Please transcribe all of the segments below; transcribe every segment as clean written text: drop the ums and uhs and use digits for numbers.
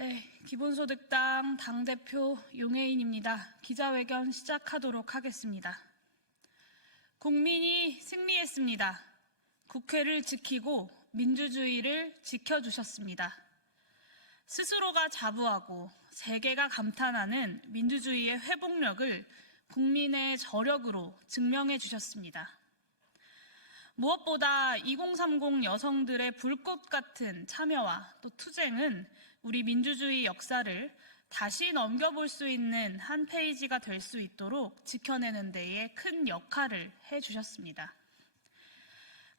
네, 기본소득당 당대표 용혜인입니다. 기자회견 시작하도록 하겠습니다. 국민이 승리했습니다. 국회를 지키고 민주주의를 지켜주셨습니다. 스스로가 자부하고 세계가 감탄하는 민주주의의 회복력을 국민의 저력으로 증명해 주셨습니다. 무엇보다 2030 여성들의 불꽃 같은 참여와 또 투쟁은 우리 민주주의 역사를 다시 넘겨볼 수 있는 한 페이지가 될 수 있도록 지켜내는 데에 큰 역할을 해주셨습니다.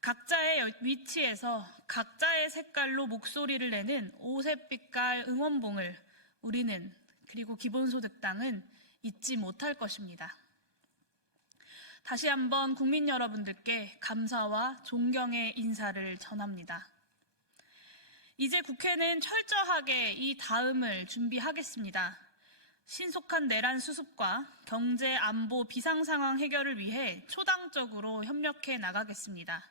각자의 위치에서 각자의 색깔로 목소리를 내는 오색빛깔 응원봉을 우리는 그리고 기본소득당은 잊지 못할 것입니다. 다시 한번 국민 여러분들께 감사와 존경의 인사를 전합니다. 이제 국회는 철저하게 이 다음을 준비하겠습니다. 신속한 내란 수습과 경제, 안보, 비상상황 해결을 위해 초당적으로 협력해 나가겠습니다.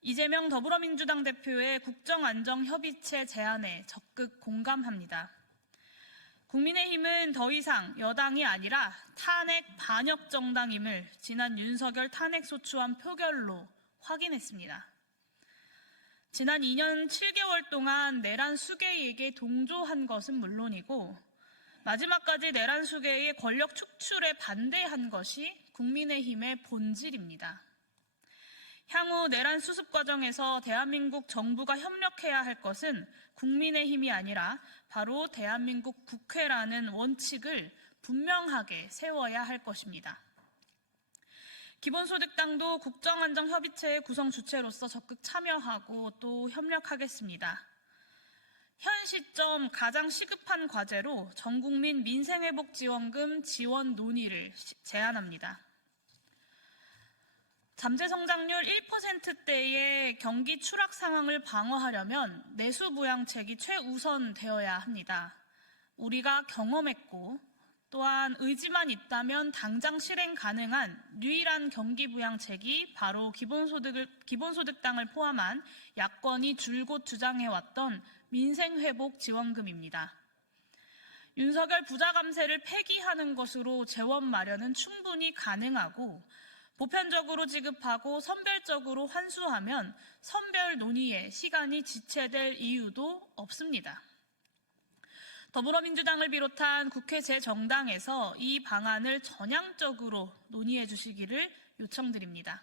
이재명 더불어민주당 대표의 국정안정협의체 제안에 적극 공감합니다. 국민의힘은 더 이상 여당이 아니라 탄핵 반역 정당임을 지난 윤석열 탄핵소추안 표결로 확인했습니다. 지난 2년 7개월 동안 내란 수괴에게 동조한 것은 물론이고 마지막까지 내란 수괴의 권력 축출에 반대한 것이 국민의힘의 본질입니다. 향후 내란 수습 과정에서 대한민국 정부가 협력해야 할 것은 국민의힘이 아니라 바로 대한민국 국회라는 원칙을 분명하게 세워야 할 것입니다. 기본소득당도 국정안정협의체의 구성 주체로서 적극 참여하고 또 협력하겠습니다. 현 시점 가장 시급한 과제로 전국민 민생회복지원금 지원 논의를 제안합니다. 잠재성장률 1%대의 경기 추락 상황을 방어하려면 내수부양책이 최우선 되어야 합니다. 우리가 경험했고 또한 의지만 있다면 당장 실행 가능한 유일한 경기부양책이 바로 기본소득당을 포함한 야권이 줄곧 주장해왔던 민생회복지원금입니다. 윤석열 부자감세를 폐기하는 것으로 재원 마련은 충분히 가능하고 보편적으로 지급하고 선별적으로 환수하면 선별 논의에 시간이 지체될 이유도 없습니다. 더불어민주당을 비롯한 국회 제 정당에서 이 방안을 전향적으로 논의해 주시기를 요청드립니다.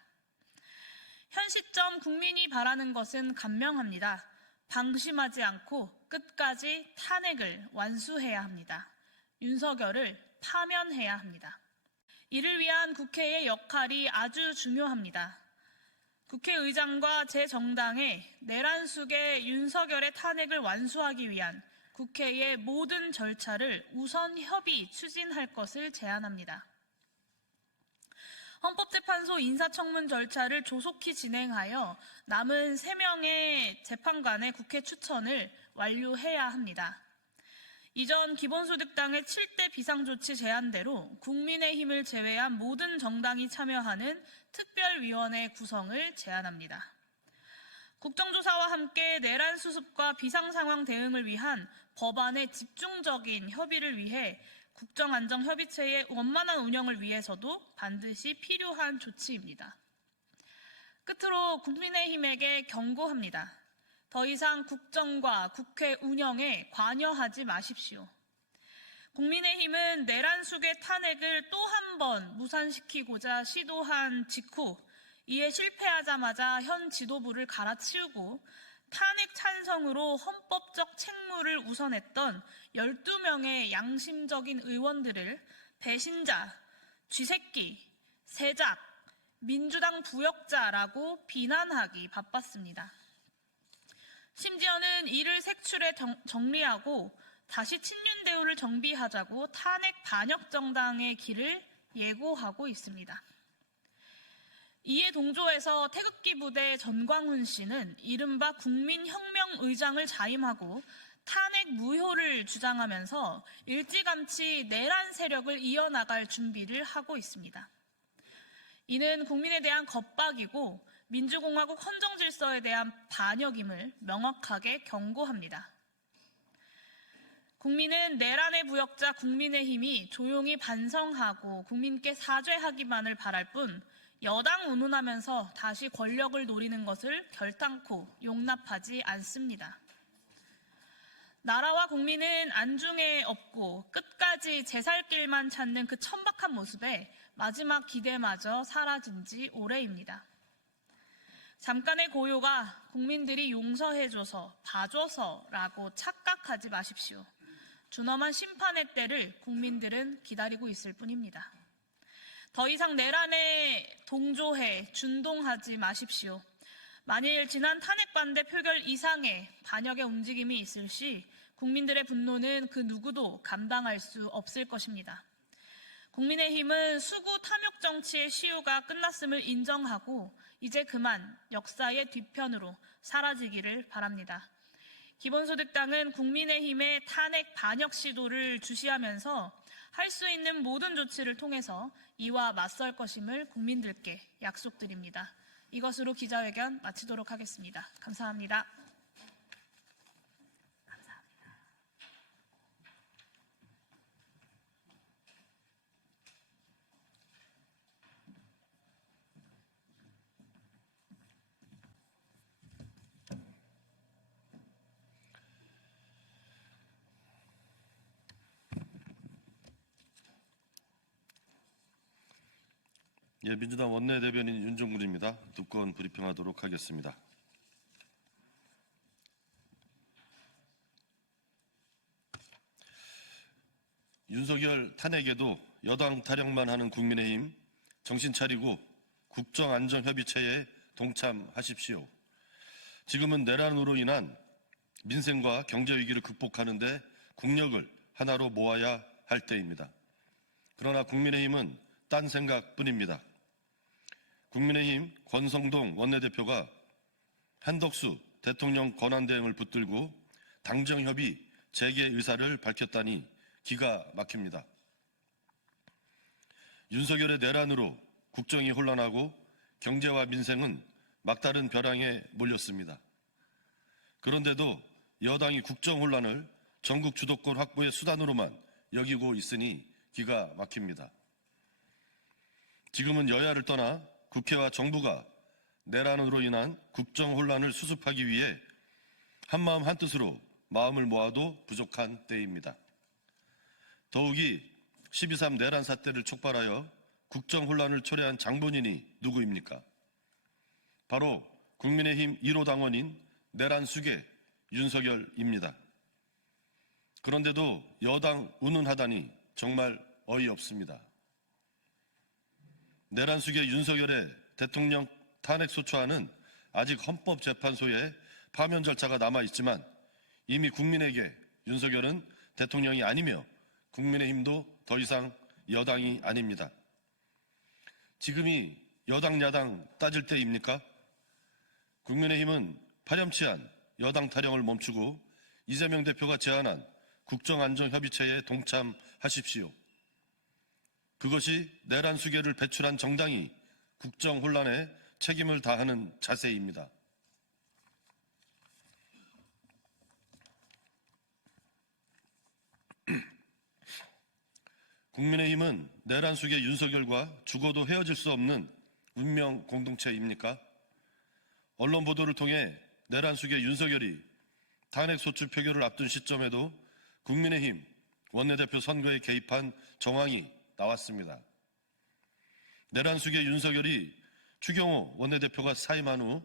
현 시점 국민이 바라는 것은 간명합니다. 방심하지 않고 끝까지 탄핵을 완수해야 합니다. 윤석열을 파면해야 합니다. 이를 위한 국회의 역할이 아주 중요합니다. 국회의장과 제 정당의 내란 수괴 윤석열의 탄핵을 완수하기 위한 국회의 모든 절차를 우선 협의 추진할 것을 제안합니다. 헌법재판소 인사청문 절차를 조속히 진행하여 남은 3명의 재판관의 국회 추천을 완료해야 합니다. 이전 기본소득당의 7대 비상조치 제안대로 국민의힘을 제외한 모든 정당이 참여하는 특별위원회 구성을 제안합니다. 국정조사와 함께 내란 수습과 비상상황 대응을 위한 법안의 집중적인 협의를 위해 국정안정협의체의 원만한 운영을 위해서도 반드시 필요한 조치입니다. 끝으로 국민의힘에게 경고합니다. 더 이상 국정과 국회 운영에 관여하지 마십시오. 국민의힘은 내란 수괴 탄핵을 또 한 번 무산시키고자 시도한 직후 이에 실패하자마자 현 지도부를 갈아치우고 탄핵 찬성으로 헌법적 책무를 우선했던 12명의 양심적인 의원들을 배신자, 쥐새끼, 세작, 민주당 부역자라고 비난하기 바빴습니다. 심지어는 이를 색출해 정리하고 다시 친윤 대우를 정비하자고 탄핵 반역 정당의 길을 예고하고 있습니다. 이에 동조해서 태극기 부대 전광훈 씨는 이른바 국민혁명의장을 자임하고 탄핵 무효를 주장하면서 일찌감치 내란 세력을 이어나갈 준비를 하고 있습니다. 이는 국민에 대한 겁박이고 민주공화국 헌정질서에 대한 반역임을 명확하게 경고합니다. 국민은 내란의 부역자 국민의힘이 조용히 반성하고 국민께 사죄하기만을 바랄 뿐 여당 운운하면서 다시 권력을 노리는 것을 결단코 용납하지 않습니다. 나라와 국민은 안중에 없고 끝까지 제 살 길만 찾는 그 천박한 모습에 마지막 기대마저 사라진 지 오래입니다. 잠깐의 고요가 국민들이 용서해줘서 봐줘서라고 착각하지 마십시오. 준엄한 심판의 때를 국민들은 기다리고 있을 뿐입니다. 더 이상 내란에 동조해 준동하지 마십시오. 만일 지난 탄핵 반대 표결 이상의 반역의 움직임이 있을 시 국민들의 분노는 그 누구도 감당할 수 없을 것입니다. 국민의힘은 수구 탐욕 정치의 시효가 끝났음을 인정하고 이제 그만 역사의 뒤편으로 사라지기를 바랍니다. 기본소득당은 국민의힘의 탄핵 반역 시도를 주시하면서 할 수 있는 모든 조치를 통해서 이와 맞설 것임을 국민들께 약속드립니다. 이것으로 기자회견 마치도록 하겠습니다. 감사합니다. 예, 민주당 원내대변인 윤종굴입니다. 두 건 브리핑하도록 하겠습니다. 윤석열 탄핵에도 여당 타령만 하는 국민의힘 정신 차리고 국정안정협의체에 동참하십시오. 지금은 내란으로 인한 민생과 경제위기를 극복하는 데 국력을 하나로 모아야 할 때입니다. 그러나 국민의힘은 딴 생각뿐입니다. 국민의힘 권성동 원내대표가 한덕수 대통령 권한대행을 붙들고 당정협의 재개 의사를 밝혔다니 기가 막힙니다. 윤석열의 내란으로 국정이 혼란하고 경제와 민생은 막다른 벼랑에 몰렸습니다. 그런데도 여당이 국정 혼란을 전국 주도권 확보의 수단으로만 여기고 있으니 기가 막힙니다. 지금은 여야를 떠나 국회와 정부가 내란으로 인한 국정 혼란을 수습하기 위해 한마음 한뜻으로 마음을 모아도 부족한 때입니다. 더욱이 12.3 내란 사태를 촉발하여 국정 혼란을 초래한 장본인이 누구입니까? 바로 국민의힘 1호 당원인 내란 수괴 윤석열입니다. 그런데도 여당 운운하다니 정말 어이없습니다. 내란 수괴 윤석열의 대통령 탄핵소추안은 아직 헌법재판소에 파면 절차가 남아있지만 이미 국민에게 윤석열은 대통령이 아니며 국민의힘도 더 이상 여당이 아닙니다. 지금이 여당 야당 따질 때입니까? 국민의힘은 파렴치한 여당 타령을 멈추고 이재명 대표가 제안한 국정안정협의체에 동참하십시오. 그것이 내란 수괴를 배출한 정당이 국정 혼란에 책임을 다하는 자세입니다. 국민의힘은 내란 수괴 윤석열과 죽어도 헤어질 수 없는 운명 공동체입니까? 언론 보도를 통해 내란 수괴 윤석열이 탄핵 소추 표결을 앞둔 시점에도 국민의힘 원내대표 선거에 개입한 정황이 나왔습니다. 내란 수괴 윤석열이 추경호 원내대표가 사임한 후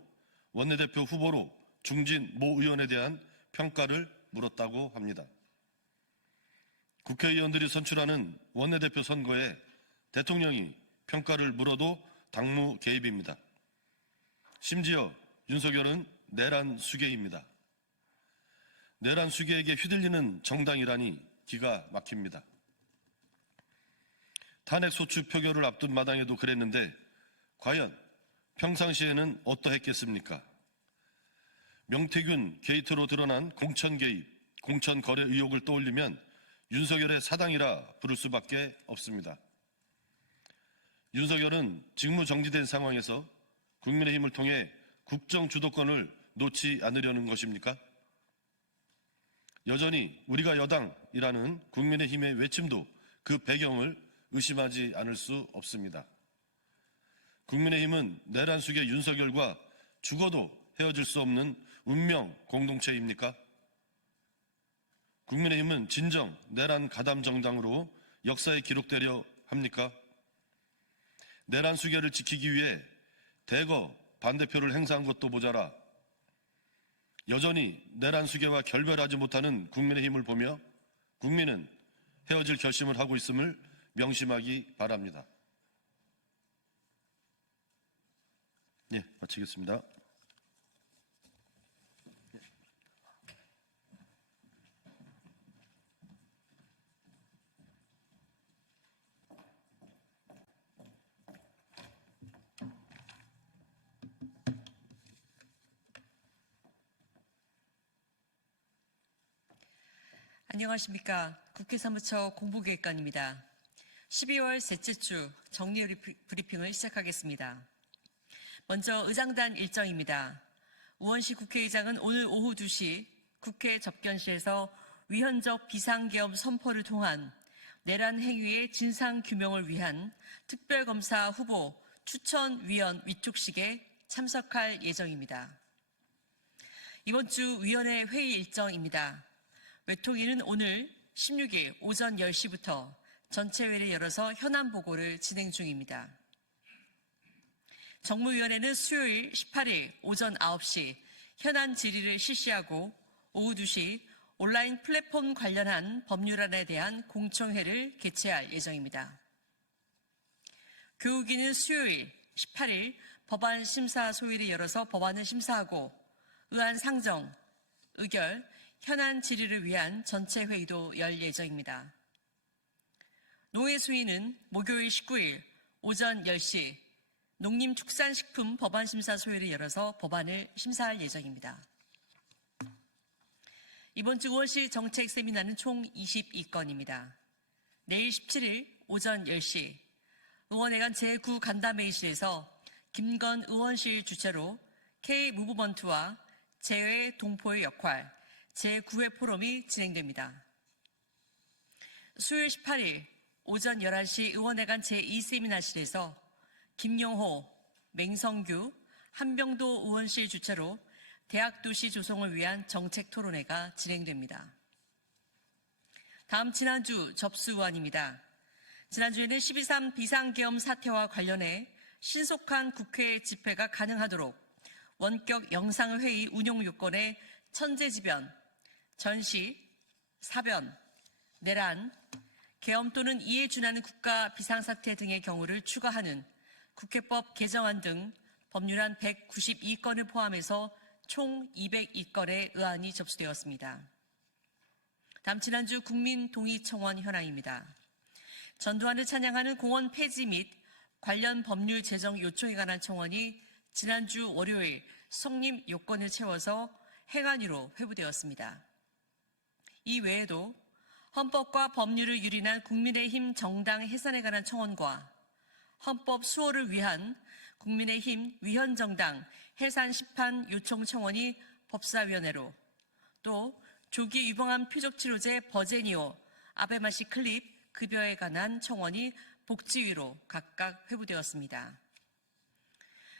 원내대표 후보로 중진 모 의원에 대한 평가를 물었다고 합니다. 국회의원들이 선출하는 원내대표 선거에 대통령이 평가를 물어도 당무 개입입니다. 심지어 윤석열은 내란 수괴입니다. 내란 수괴에게 휘둘리는 정당이라니 기가 막힙니다. 탄핵 소추 표결을 앞둔 마당에도 그랬는데 과연 평상시에는 어떠했겠습니까? 명태균 게이트로 드러난 공천 개입, 공천 거래 의혹을 떠올리면 윤석열의 사당이라 부를 수밖에 없습니다. 윤석열은 직무 정지된 상황에서 국민의힘을 통해 국정 주도권을 놓지 않으려는 것입니까? 여전히 우리가 여당이라는 국민의힘의 외침도 그 배경을 의심하지 않을 수 없습니다. 국민의힘은 내란 숙의 윤석열과 죽어도 헤어질 수 없는 운명 공동체입니까? 국민의힘은 진정 내란 가담 정당으로 역사에 기록되려 합니까? 내란 수계를 지키기 위해 대거 반대표를 행사한 것도 모자라 여전히 내란 수계와 결별하지 못하는 국민의힘을 보며 국민은 헤어질 결심을 하고 있음을 명심하기 바랍니다. 예, 마치겠습니다. 안녕하십니까. 국회 사무처 공보기획관입니다. 12월 셋째 주 정례 브리핑을 시작하겠습니다. 먼저 의장단 일정입니다. 우원식 국회의장은 오늘 오후 2시 국회 접견실에서 위헌적 비상계엄 선포를 통한 내란 행위의 진상규명을 위한 특별검사 후보 추천위원 위촉식에 참석할 예정입니다. 이번 주 위원회 회의 일정입니다. 외통위는 오늘 16일 오전 10시부터 전체회를 열어서 현안 보고를 진행 중입니다. 정무위원회는 수요일 18일 오전 9시 현안 질의를 실시하고 오후 2시 온라인 플랫폼 관련한 법률안에 대한 공청회를 개최할 예정입니다. 교육위는 수요일 18일 법안 심사 소위를 열어서 법안을 심사하고 의안 상정, 의결, 현안 질의를 위한 전체 회의도 열 예정입니다. 노회수위는 목요일 19일 오전 10시 농림축산식품 법안 심사 소위를 열어서 법안을 심사할 예정입니다. 이번 주 의원실 정책 세미나는 총 22건입니다. 내일 17일 오전 10시 의원회관 제9간담회의실에서 김건 의원실 주최로 K-무브먼트와 재외 동포의 역할 제9회 포럼이 진행됩니다. 수요일 18일 오전 11시 의원회관 제2세미나실에서 김용호, 맹성규, 한병도 의원실 주최로 대학도시 조성을 위한 정책 토론회가 진행됩니다. 다음 지난주 접수의안입니다. 지난주에는 12.3 비상계엄 사태와 관련해 신속한 국회 집회가 가능하도록 원격 영상회의 운용 요건의 천재지변, 전시, 사변, 내란, 계엄 또는 이에 준하는 국가 비상사태 등의 경우를 추가하는 국회법 개정안 등 법률안 192건을 포함해서 총 202건의 의안이 접수되었습니다. 다음 지난주 국민동의청원 현황입니다. 전두환을 찬양하는 공원 폐지 및 관련 법률 제정 요청에 관한 청원이 지난주 월요일 성립 요건을 채워서 행안위로 회부되었습니다. 이 외에도 헌법과 법률을 유린한 국민의힘 정당 해산에 관한 청원과 헌법 수호를 위한 국민의힘 위헌정당 해산 심판 요청 청원이 법사위원회로, 또 조기 유봉암 표적치료제 버제니오, 아베마시 클립 급여에 관한 청원이 복지위로 각각 회부되었습니다.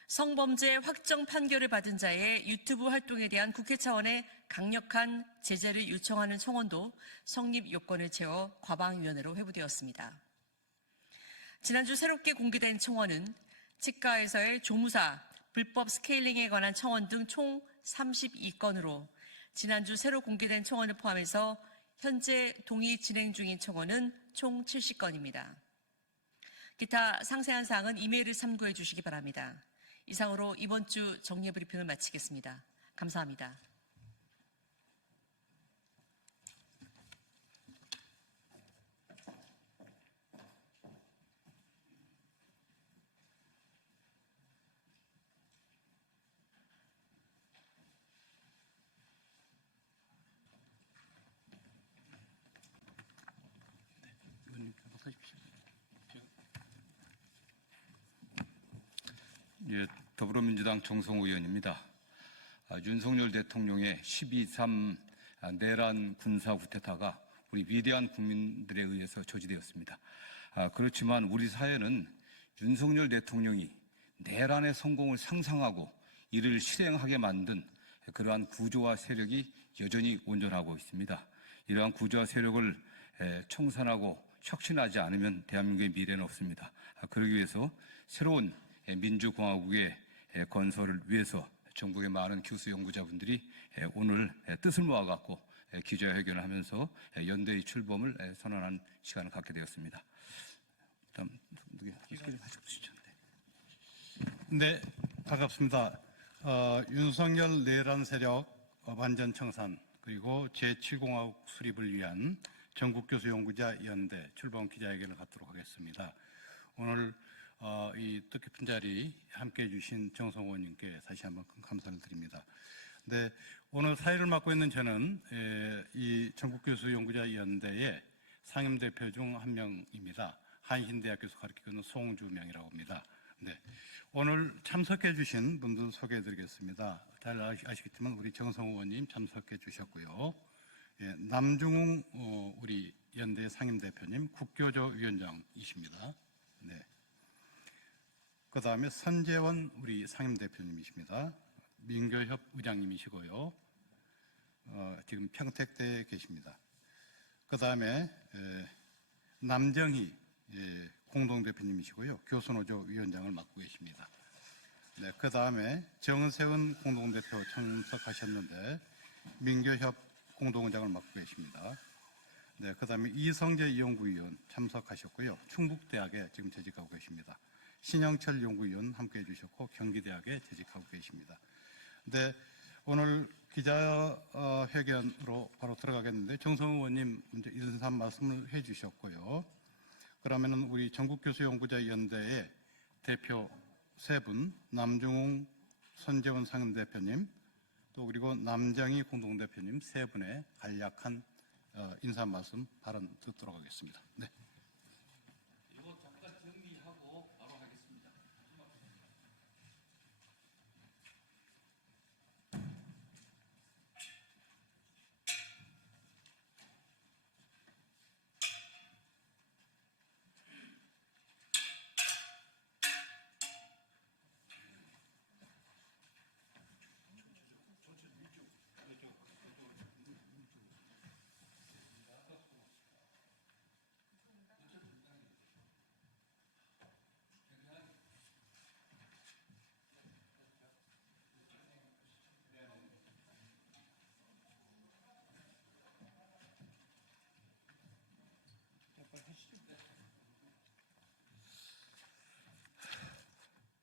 성범죄 확정 판결을 받은 자의 유튜브 활동에 대한 국회 차원의 강력한 제재를 요청하는 청원도 성립 요건을 채워 과방위원회로 회부되었습니다. 지난주 새롭게 공개된 청원은 치과에서의 조무사 불법 스케일링에 관한 청원 등 총 32건으로 지난주 새로 공개된 청원을 포함해서 현재 동의 진행 중인 청원은 총 70건입니다. 기타 상세한 사항은 이메일을 참고해 주시기 바랍니다. 이상으로 이번 주 정례 브리핑을 마치겠습니다. 감사합니다. 예, 더불어민주당 정성호 의원입니다. 윤석열 대통령의 12.3 내란 군사 쿠데타가 우리 위대한 국민들에 의해서 저지되었습니다. 그렇지만 우리 사회는 윤석열 대통령이 내란의 성공을 상상하고 이를 실행하게 만든 그러한 구조와 세력이 여전히 온전하고 있습니다. 이러한 구조와 세력을 청산하고 혁신하지 않으면 대한민국의 미래는 없습니다. 그러기 위해서 새로운 민주공화국의 건설을 위해서 전국의 많은 교수 연구자분들이 오늘 뜻을 모아갖고 기자회견을 하면서 연대의 출범을 선언한 시간을 갖게 되었습니다. 다음 네, 반갑습니다. 윤석열 내란 세력 완전 청산 그리고 제7공화국 수립을 위한 전국교수연구자 연대 출범 기자회견을 갖도록 하겠습니다. 오늘 이 뜻깊은 자리 함께해 주신 정성호 의원님께 다시 한번 큰 감사를 드립니다. 네, 오늘 사회를 맡고 있는 저는 이 전국교수연구자 연대의 상임대표 중 한 명입니다. 한신대학교에서 가르치고 있는 송주명이라고 합니다. 네, 오늘 참석해 주신 분들 소개해 드리겠습니다. 잘 아시겠지만 우리 정성호 의원님 참석해 주셨고요. 남중웅 우리 연대 상임대표님 국교조 위원장이십니다. 네. 그 다음에 선재원 우리 상임대표님이십니다. 민교협 의장님이시고요. 지금 평택대에 계십니다. 그 다음에 남정희 공동대표님이시고요. 교수노조 위원장을 맡고 계십니다. 네, 그 다음에 정세은 공동대표 참석하셨는데 민교협 공동의장을 맡고 계십니다. 네, 그 다음에 이성재 연구위원 참석하셨고요. 충북대학에 지금 재직하고 계십니다. 신영철 연구위원 함께해 주셨고 경기대학에 재직하고 계십니다. 네, 오늘 기자회견으로 바로 들어가겠는데 정성호 의원님 먼저 인사 말씀을 해 주셨고요. 그러면은 우리 전국교수연구자연대의 대표 세 분, 남중웅, 선재원 상임대표님, 또 그리고 남정희 공동대표님 세 분의 간략한 인사 말씀 발언 듣도록 하겠습니다. 네. 이거 잠깐 정리하고 바로 하겠습니다.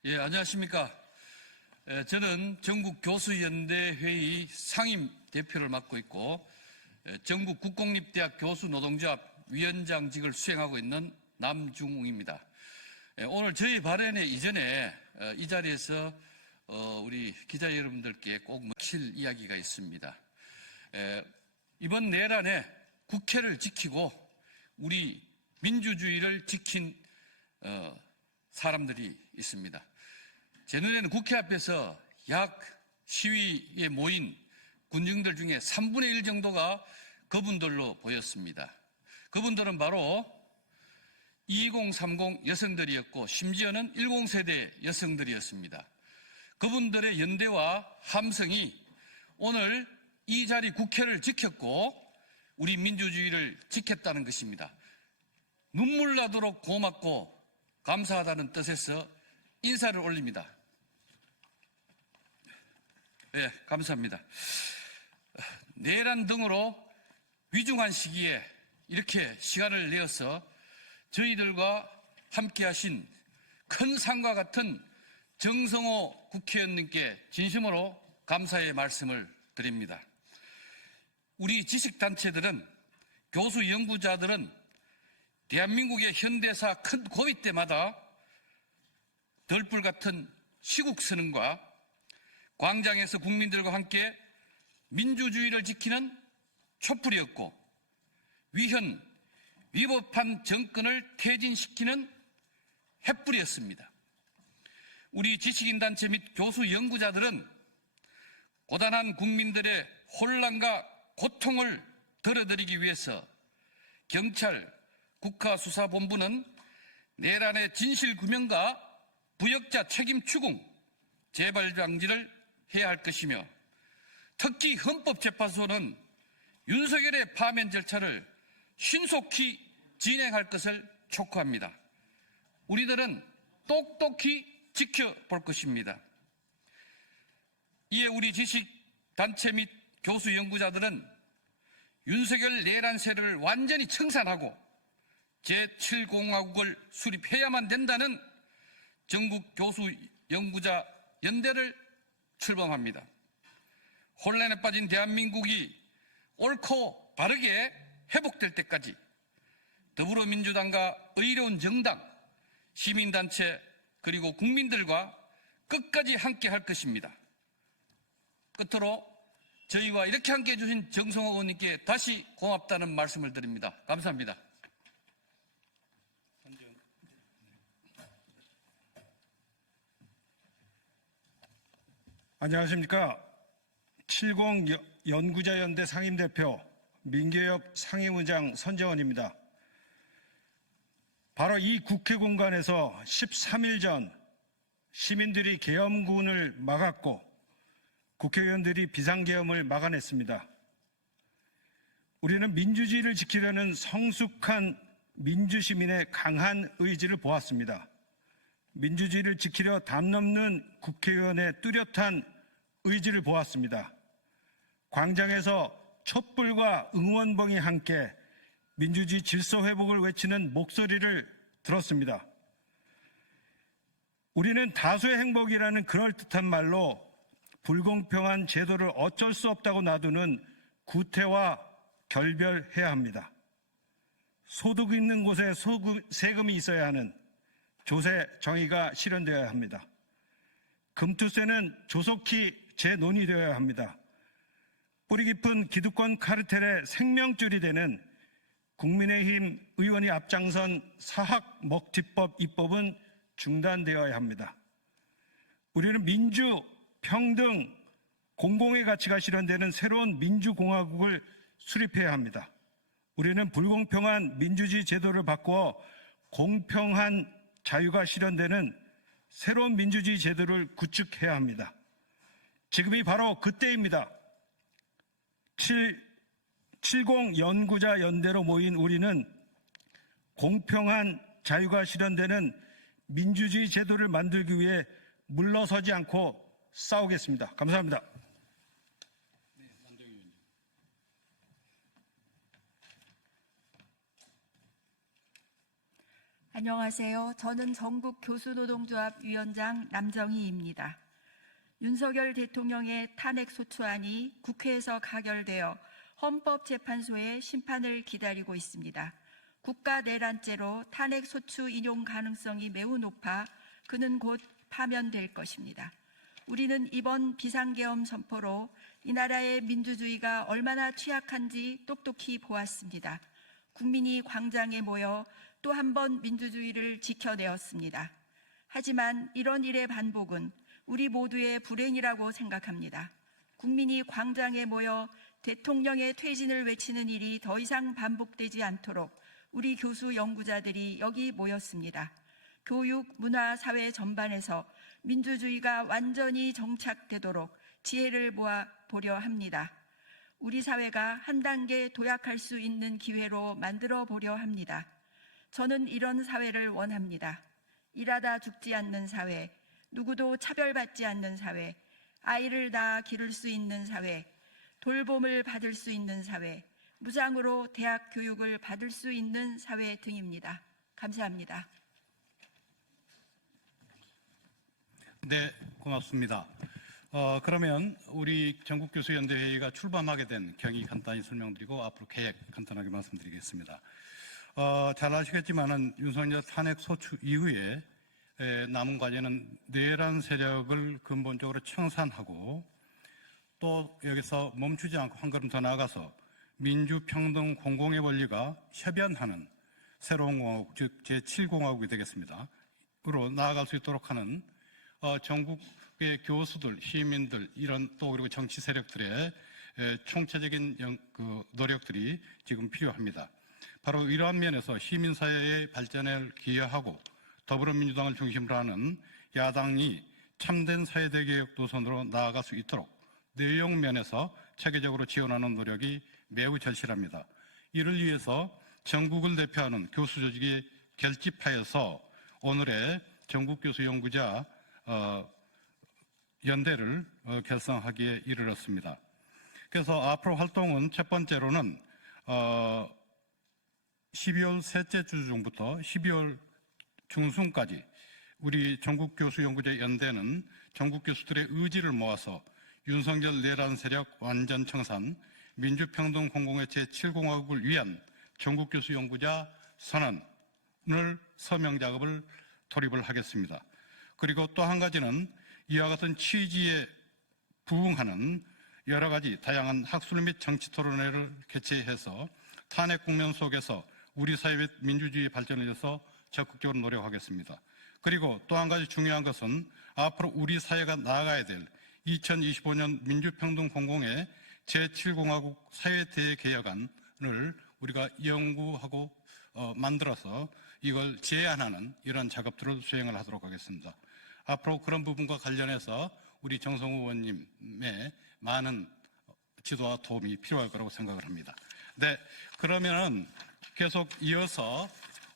예, 안녕하십니까. 저는 전국교수연대 회의 상임 대표를 맡고 있고 전국 국공립대학 교수노동조합 위원장직을 수행하고 있는 남중웅입니다. 오늘 저희 발언의 이전에 이 자리에서 우리 기자 여러분들께 꼭 묻힐 이야기가 있습니다. 이번 내란에 국회를 지키고 우리 민주주의를 지킨 사람들이 있습니다. 제 눈에는 국회 앞에서 약 시위에 모인 군중들 중에 3분의 1 정도가 그분들로 보였습니다. 그분들은 바로 2030 여성들이었고 심지어는 10세대 여성들이었습니다. 그분들의 연대와 함성이 오늘 이 자리 국회를 지켰고 우리 민주주의를 지켰다는 것입니다. 눈물 나도록 고맙고 감사하다는 뜻에서 인사를 올립니다. 네, 감사합니다. 내란 등으로 위중한 시기에 이렇게 시간을 내어서 저희들과 함께 하신 큰 상과 같은 정성호 국회의원님께 진심으로 감사의 말씀을 드립니다. 우리 지식단체들은, 교수 연구자들은 대한민국의 현대사 큰 고비 때마다 덜불 같은 시국선언과 광장에서 국민들과 함께 민주주의를 지키는 촛불이었고 위헌, 위법한 정권을 퇴진시키는 횃불이었습니다. 우리 지식인단체 및 교수 연구자들은 고단한 국민들의 혼란과 고통을 덜어드리기 위해서 경찰, 국가수사본부는 내란의 진실규명과 부역자 책임 추궁, 재발 방지를 해야 할 것이며 특히 헌법재판소는 윤석열의 파면 절차를 신속히 진행할 것을 촉구합니다. 우리들은 똑똑히 지켜볼 것입니다. 이에 우리 지식단체 및 교수 연구자들은 윤석열 내란 세력을 완전히 청산하고 제7공화국을 수립해야만 된다는 전국 교수 연구자 연대를 출범합니다. 혼란에 빠진 대한민국이 옳고 바르게 회복될 때까지 더불어민주당과 의로운 정당, 시민단체 그리고 국민들과 끝까지 함께 할 것입니다. 끝으로 저희와 이렇게 함께 해주신 정성호 의원님께 다시 고맙다는 말씀을 드립니다. 감사합니다. 안녕하십니까. 70 연구자연대 상임대표 민교협 상임의장 선정원입니다. 바로 이 국회 공간에서 13일 전 시민들이 계엄군을 막았고 국회의원들이 비상계엄을 막아냈습니다. 우리는 민주주의를 지키려는 성숙한 민주시민의 강한 의지를 보았습니다. 민주주의를 지키려 담 넘는 국회의원의 뚜렷한 의지를 보았습니다. 광장에서 촛불과 응원봉이 함께 민주주의 질서 회복을 외치는 목소리를 들었습니다. 우리는 다수의 행복이라는 그럴듯한 말로 불공평한 제도를 어쩔 수 없다고 놔두는 구태와 결별해야 합니다. 소득 있는 곳에 세금이 있어야 하는 조세 정의가 실현되어야 합니다. 금투세는 조속히 재논의되어야 합니다. 뿌리 깊은 기득권 카르텔의 생명줄이 되는 국민의힘 의원이 앞장선 사학 먹튀법 입법은 중단되어야 합니다. 우리는 민주, 평등, 공공의 가치가 실현되는 새로운 민주공화국을 수립해야 합니다. 우리는 불공평한 민주주의 제도를 바꾸어 공평한 자유가 실현되는 새로운 민주주의 제도를 구축해야 합니다. 지금이 바로 그때입니다. 70 연구자 연대로 모인 우리는 공평한 자유가 실현되는 민주주의 제도를 만들기 위해 물러서지 않고 싸우겠습니다. 감사합니다. 안녕하세요. 저는 전국교수노동조합 위원장 남정희입니다. 윤석열 대통령의 탄핵소추안이 국회에서 가결되어 헌법재판소의 심판을 기다리고 있습니다. 국가내란죄로 탄핵소추 인용 가능성이 매우 높아 그는 곧 파면될 것입니다. 우리는 이번 비상계엄 선포로 이 나라의 민주주의가 얼마나 취약한지 똑똑히 보았습니다. 국민이 광장에 모여 또 한 번 민주주의를 지켜내었습니다. 하지만 이런 일의 반복은 우리 모두의 불행이라고 생각합니다. 국민이 광장에 모여 대통령의 퇴진을 외치는 일이 더 이상 반복되지 않도록 우리 교수 연구자들이 여기 모였습니다. 교육, 문화, 사회 전반에서 민주주의가 완전히 정착되도록 지혜를 모아 보려 합니다. 우리 사회가 한 단계 도약할 수 있는 기회로 만들어 보려 합니다. 저는 이런 사회를 원합니다. 일하다 죽지 않는 사회, 누구도 차별받지 않는 사회, 아이를 낳아 기를 수 있는 사회, 돌봄을 받을 수 있는 사회, 무상으로 대학 교육을 받을 수 있는 사회 등입니다. 감사합니다. 네, 고맙습니다. 그러면 우리 전국교수연대회의가 출범하게 된 경위 간단히 설명드리고 앞으로 계획 간단하게 말씀드리겠습니다. 잘 아시겠지만은 윤석열 탄핵 소추 이후에 남은 과제는 내란 세력을 근본적으로 청산하고 또 여기서 멈추지 않고 한 걸음 더 나아가서 민주, 평등, 공공의 원리가 협연하는 새로운 공화국, 즉 제7공화국이 되겠습니다. 으로 나아갈 수 있도록 하는 전국의 교수들, 시민들, 이런 또 그리고 정치 세력들의 총체적인 노력들이 지금 필요합니다. 바로 이러한 면에서 시민사회의 발전에 기여하고 더불어민주당을 중심으로 하는 야당이 참된 사회대개혁 도선으로 나아갈 수 있도록 내용 면에서 체계적으로 지원하는 노력이 매우 절실합니다. 이를 위해서 전국을 대표하는 교수조직이 결집하여서 오늘의 전국교수연구자 연대를 결성하기에 이르렀습니다. 그래서 앞으로 활동은 첫 번째로는 12월 셋째 주 중부터 12월 중순까지 우리 전국교수연구자 연대는 전국 교수들의 의지를 모아서 윤석열 내란 세력 완전 청산, 민주평등 공공의 제7공화국을 위한 전국교수연구자 선언을 서명 작업을 돌입을 하겠습니다. 그리고 또 한 가지는 이와 같은 취지에 부응하는 여러 가지 다양한 학술 및 정치 토론회를 개최해서 탄핵 국면 속에서 우리 사회 및 민주주의 발전을 위해서 적극적으로 노력하겠습니다. 그리고 또 한 가지 중요한 것은 앞으로 우리 사회가 나아가야 될 2025년 민주평등 공공의 제7공화국 사회대개혁안을 우리가 연구하고 만들어서 이걸 제안하는 이런 작업들을 수행을 하도록 하겠습니다. 앞으로 그런 부분과 관련해서 우리 정성호 의원님의 많은 지도와 도움이 필요할 거라고 생각을 합니다. 네, 그러면은 계속 이어서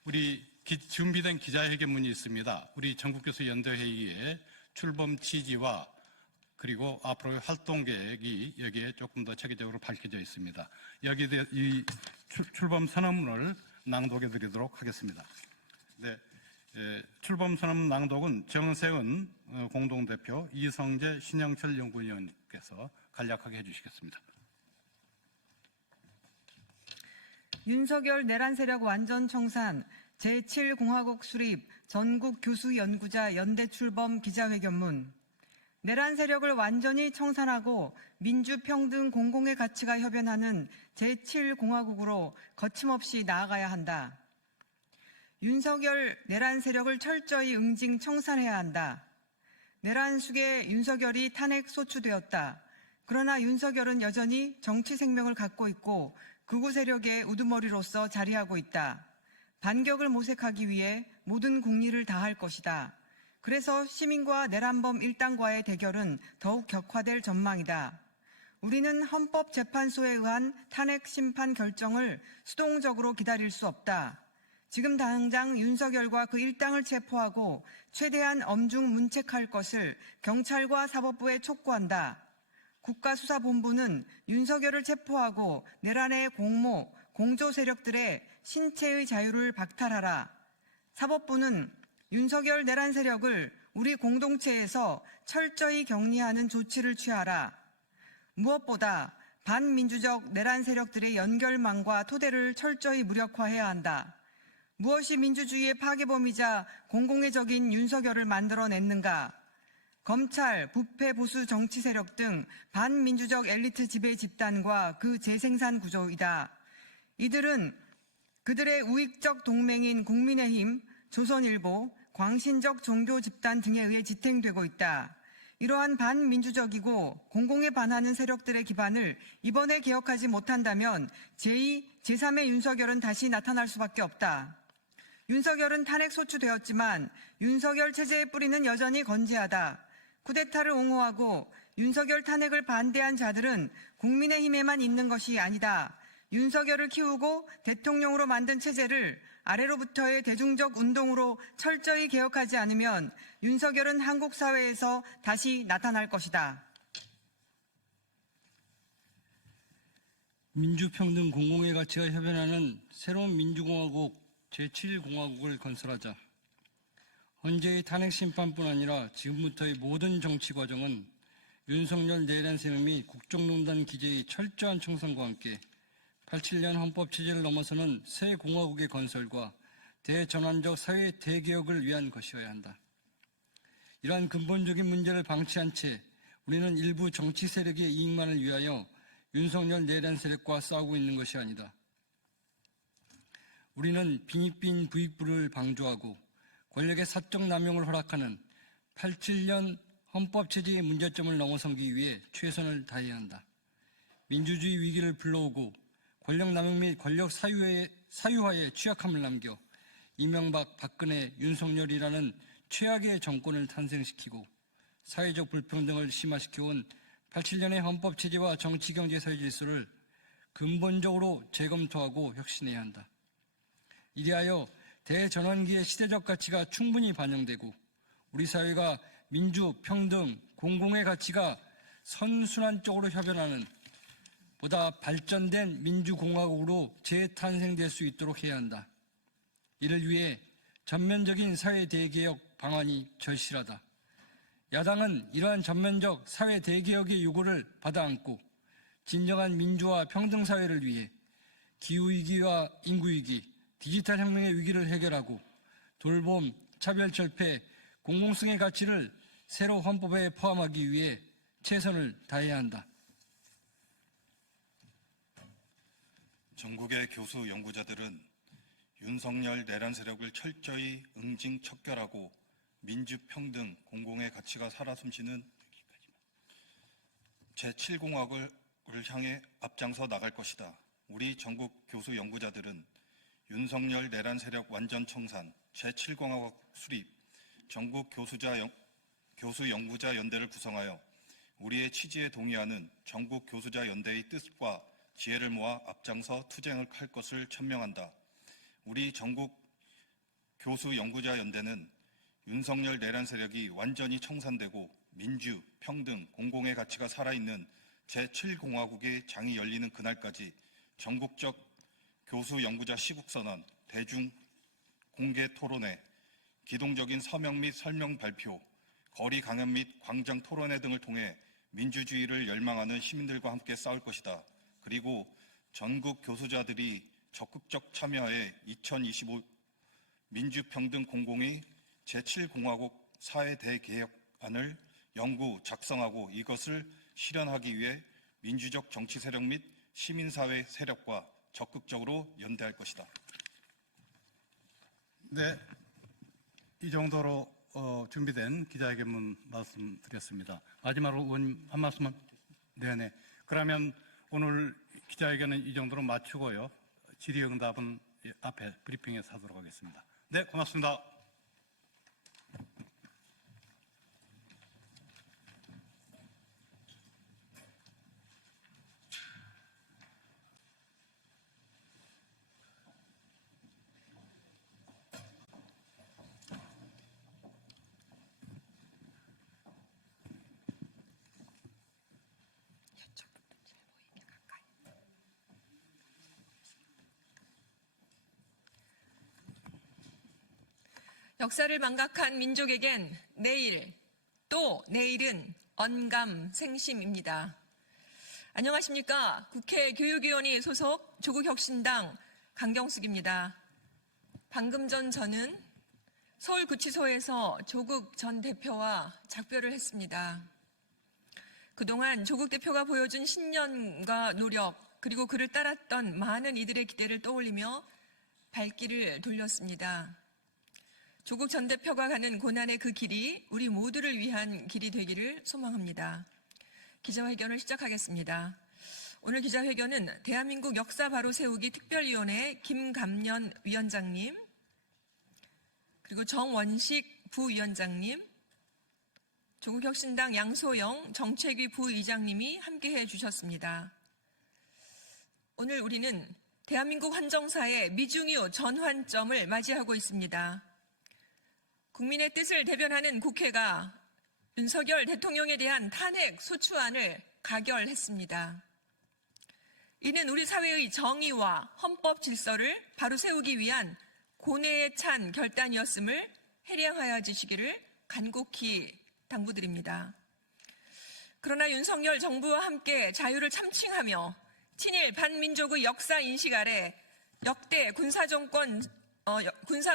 우리 준비된 기자회견문이 있습니다. 우리 전국교수연대회의의 출범 취지와 그리고 앞으로의 활동 계획이 여기에 조금 더 체계적으로 밝혀져 있습니다. 여기에 대해 이 출범 선언문을 낭독해 드리도록 하겠습니다. 네, 출범 선언문 낭독은 정세은 공동대표, 이성재, 신영철 연구위원께서 간략하게 해주시겠습니다. 윤석열 내란 세력 완전 청산, 제7공화국 수립, 전국 교수 연구자 연대 출범 기자회견문. 내란 세력을 완전히 청산하고 민주평등 공공의 가치가 협연하는 제7공화국으로 거침없이 나아가야 한다. 윤석열 내란 세력을 철저히 응징 청산해야 한다. 내란 숙의 윤석열이 탄핵 소추되었다. 그러나 윤석열은 여전히 정치 생명을 갖고 있고 극우 세력의 우두머리로서 자리하고 있다. 반격을 모색하기 위해 모든 국리를 다할 것이다. 그래서 시민과 내란범 일당과의 대결은 더욱 격화될 전망이다. 우리는 헌법재판소에 의한 탄핵 심판 결정을 수동적으로 기다릴 수 없다. 지금 당장 윤석열과 그 일당을 체포하고 최대한 엄중 문책할 것을 경찰과 사법부에 촉구한다. 국가수사본부는 윤석열을 체포하고 내란의 공모, 공조 세력들의 신체의 자유를 박탈하라. 사법부는 윤석열 내란 세력을 우리 공동체에서 철저히 격리하는 조치를 취하라. 무엇보다 반민주적 내란 세력들의 연결망과 토대를 철저히 무력화해야 한다. 무엇이 민주주의의 파괴범이자 공공의 적인 윤석열을 만들어냈는가? 검찰, 부패 보수 정치 세력 등 반민주적 엘리트 지배 집단과 그 재생산 구조이다. 이들은 그들의 우익적 동맹인 국민의힘, 조선일보, 광신적 종교 집단 등에 의해 지탱되고 있다. 이러한 반민주적이고 공공에 반하는 세력들의 기반을 이번에 개혁하지 못한다면 제2, 제3의 윤석열은 다시 나타날 수밖에 없다. 윤석열은 탄핵 소추되었지만 윤석열 체제의 뿌리는 여전히 건재하다. 쿠데타를 옹호하고 윤석열 탄핵을 반대한 자들은 국민의힘에만 있는 것이 아니다. 윤석열을 키우고 대통령으로 만든 체제를 아래로부터의 대중적 운동으로 철저히 개혁하지 않으면 윤석열은 한국 사회에서 다시 나타날 것이다. 민주평등 공공의 가치가 협연하는 새로운 민주공화국 제7공화국을 건설하자. 헌재의 탄핵 심판뿐 아니라 지금부터의 모든 정치 과정은 윤석열 내란 세력 및 국정농단 기재의 철저한 청산과 함께 87년 헌법 체제를 넘어서는 새 공화국의 건설과 대전환적 사회 대개혁을 위한 것이어야 한다. 이러한 근본적인 문제를 방치한 채 우리는 일부 정치 세력의 이익만을 위하여 윤석열 내란 세력과 싸우고 있는 것이 아니다. 우리는 빈익빈 부익부를 방조하고 권력의 사적 남용을 허락하는 87년 헌법 체제의 문제점을 넘어서기 위해 최선을 다해야 한다. 민주주의 위기를 불러오고 권력 남용 및 권력 사유화에 취약함을 남겨 이명박, 박근혜, 윤석열이라는 최악의 정권을 탄생시키고 사회적 불평등을 심화시켜온 87년의 헌법체제와 정치경제 사회질서를 근본적으로 재검토하고 혁신해야 한다. 이리하여 대전환기의 시대적 가치가 충분히 반영되고 우리 사회가 민주, 평등, 공공의 가치가 선순환적으로 협연하는 보다 발전된 민주공화국으로 재탄생될 수 있도록 해야 한다. 이를 위해 전면적인 사회 대개혁 방안이 절실하다. 야당은 이러한 전면적 사회 대개혁의 요구를 받아안고 진정한 민주화 평등 사회를 위해 기후위기와 인구위기, 디지털 혁명의 위기를 해결하고 돌봄, 차별철폐, 공공성의 가치를 새로 헌법에 포함하기 위해 최선을 다해야 한다. 전국의 교수 연구자들은 윤석열 내란 세력을 철저히 응징척결하고 민주, 평등, 공공의 가치가 살아 숨쉬는 제7공화국을 향해 앞장서 나갈 것이다. 우리 전국 교수 연구자들은 윤석열 내란 세력 완전 청산, 제7공화국 수립, 전국 교수 연구자 연대를 구성하여 우리의 취지에 동의하는 전국 교수자 연대의 뜻과 지혜를 모아 앞장서 투쟁을 할 것을 천명한다. 우리 전국 교수 연구자 연대는 윤석열 내란 세력이 완전히 청산되고 민주, 평등, 공공의 가치가 살아있는 제7공화국의 장이 열리는 그날까지 전국적 교수 연구자 시국선언, 대중 공개 토론회, 기동적인 서명 및 설명 발표, 거리 강연 및 광장 토론회 등을 통해 민주주의를 열망하는 시민들과 함께 싸울 것이다. 그리고 전국 교수자들이 적극적 참여해 2025 민주평등 공공의 제7공화국 사회 대개혁안을 연구, 작성하고 이것을 실현하기 위해 민주적 정치 세력 및 시민사회 세력과 적극적으로 연대할 것이다. 네, 이 정도로 준비된 기자회견문 말씀드렸습니다. 마지막으로 의원님 한 말씀만. 네네. 그러면 오늘 기자회견은 이 정도로 마치고요. 질의응답은 앞에 브리핑에서 하도록 하겠습니다. 네, 고맙습니다. 역사를 망각한 민족에겐 내일, 또 내일은 언감생심입니다. 안녕하십니까. 국회 교육위원회 소속 조국혁신당 강경숙입니다. 방금 전 저는 서울구치소에서 조국 전 대표와 작별을 했습니다. 그동안 조국 대표가 보여준 신념과 노력, 그리고 그를 따랐던 많은 이들의 기대를 떠올리며 발길을 돌렸습니다. 조국 전 대표가 가는 고난의 그 길이 우리 모두를 위한 길이 되기를 소망합니다. 기자회견을 시작하겠습니다. 오늘 기자회견은 대한민국 역사 바로 세우기 특별위원회 김감년 위원장님, 그리고 정원식 부위원장님, 조국혁신당 양소영 정책위 부의장님이 함께해 주셨습니다. 오늘 우리는 대한민국 헌정사의 미중유 전환점을 맞이하고 있습니다. 국민의 뜻을 대변하는 국회가 윤석열 대통령에 대한 탄핵 소추안을 가결했습니다. 이는 우리 사회의 정의와 헌법 질서를 바로 세우기 위한 고뇌에 찬 결단이었음을 해량하여 주시기를 간곡히 당부드립니다. 그러나 윤석열 정부와 함께 자유를 참칭하며 친일 반민족의 역사 인식 아래 역대 군사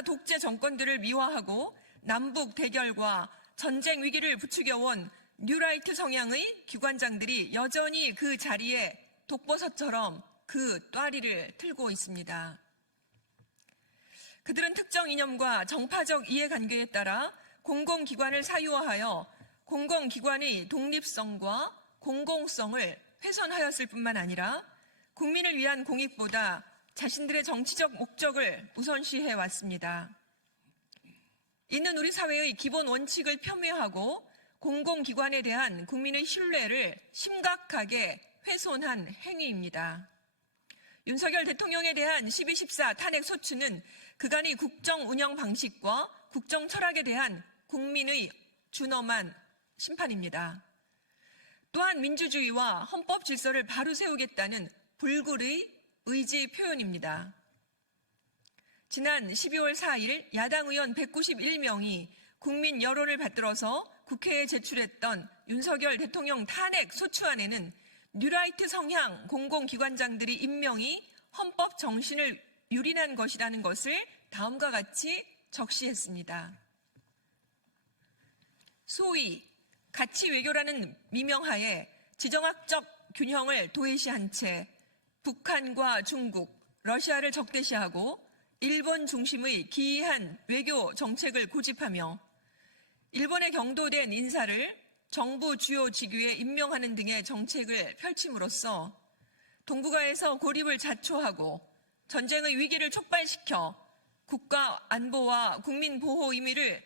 독재 정권들을 미화하고 남북 대결과 전쟁 위기를 부추겨온 뉴라이트 성향의 기관장들이 여전히 그 자리에 독버섯처럼 그 또아리를 틀고 있습니다. 그들은 특정 이념과 정파적 이해관계에 따라 공공기관을 사유화하여 공공기관의 독립성과 공공성을 훼손하였을 뿐만 아니라 국민을 위한 공익보다 자신들의 정치적 목적을 우선시해 왔습니다. 이는 우리 사회의 기본 원칙을 폄훼하고 공공기관에 대한 국민의 신뢰를 심각하게 훼손한 행위입니다. 윤석열 대통령에 대한 12.14 탄핵 소추는 그간의 국정 운영 방식과 국정 철학에 대한 국민의 준엄한 심판입니다. 또한 민주주의와 헌법 질서를 바로 세우겠다는 불굴의 의지 표현입니다. 지난 12월 4일 야당 의원 191명이 국민 여론을 받들어서 국회에 제출했던 윤석열 대통령 탄핵 소추안에는 뉴라이트 성향 공공기관장들의 임명이 헌법 정신을 유린한 것이라는 것을 다음과 같이 적시했습니다. 소위 가치 외교라는 미명하에 지정학적 균형을 도외시한 채 북한과 중국, 러시아를 적대시하고 일본 중심의 기이한 외교 정책을 고집하며 일본에 경도된 인사를 정부 주요 직위에 임명하는 등의 정책을 펼침으로써 동북아에서 고립을 자초하고 전쟁의 위기를 촉발시켜 국가 안보와 국민 보호 의미를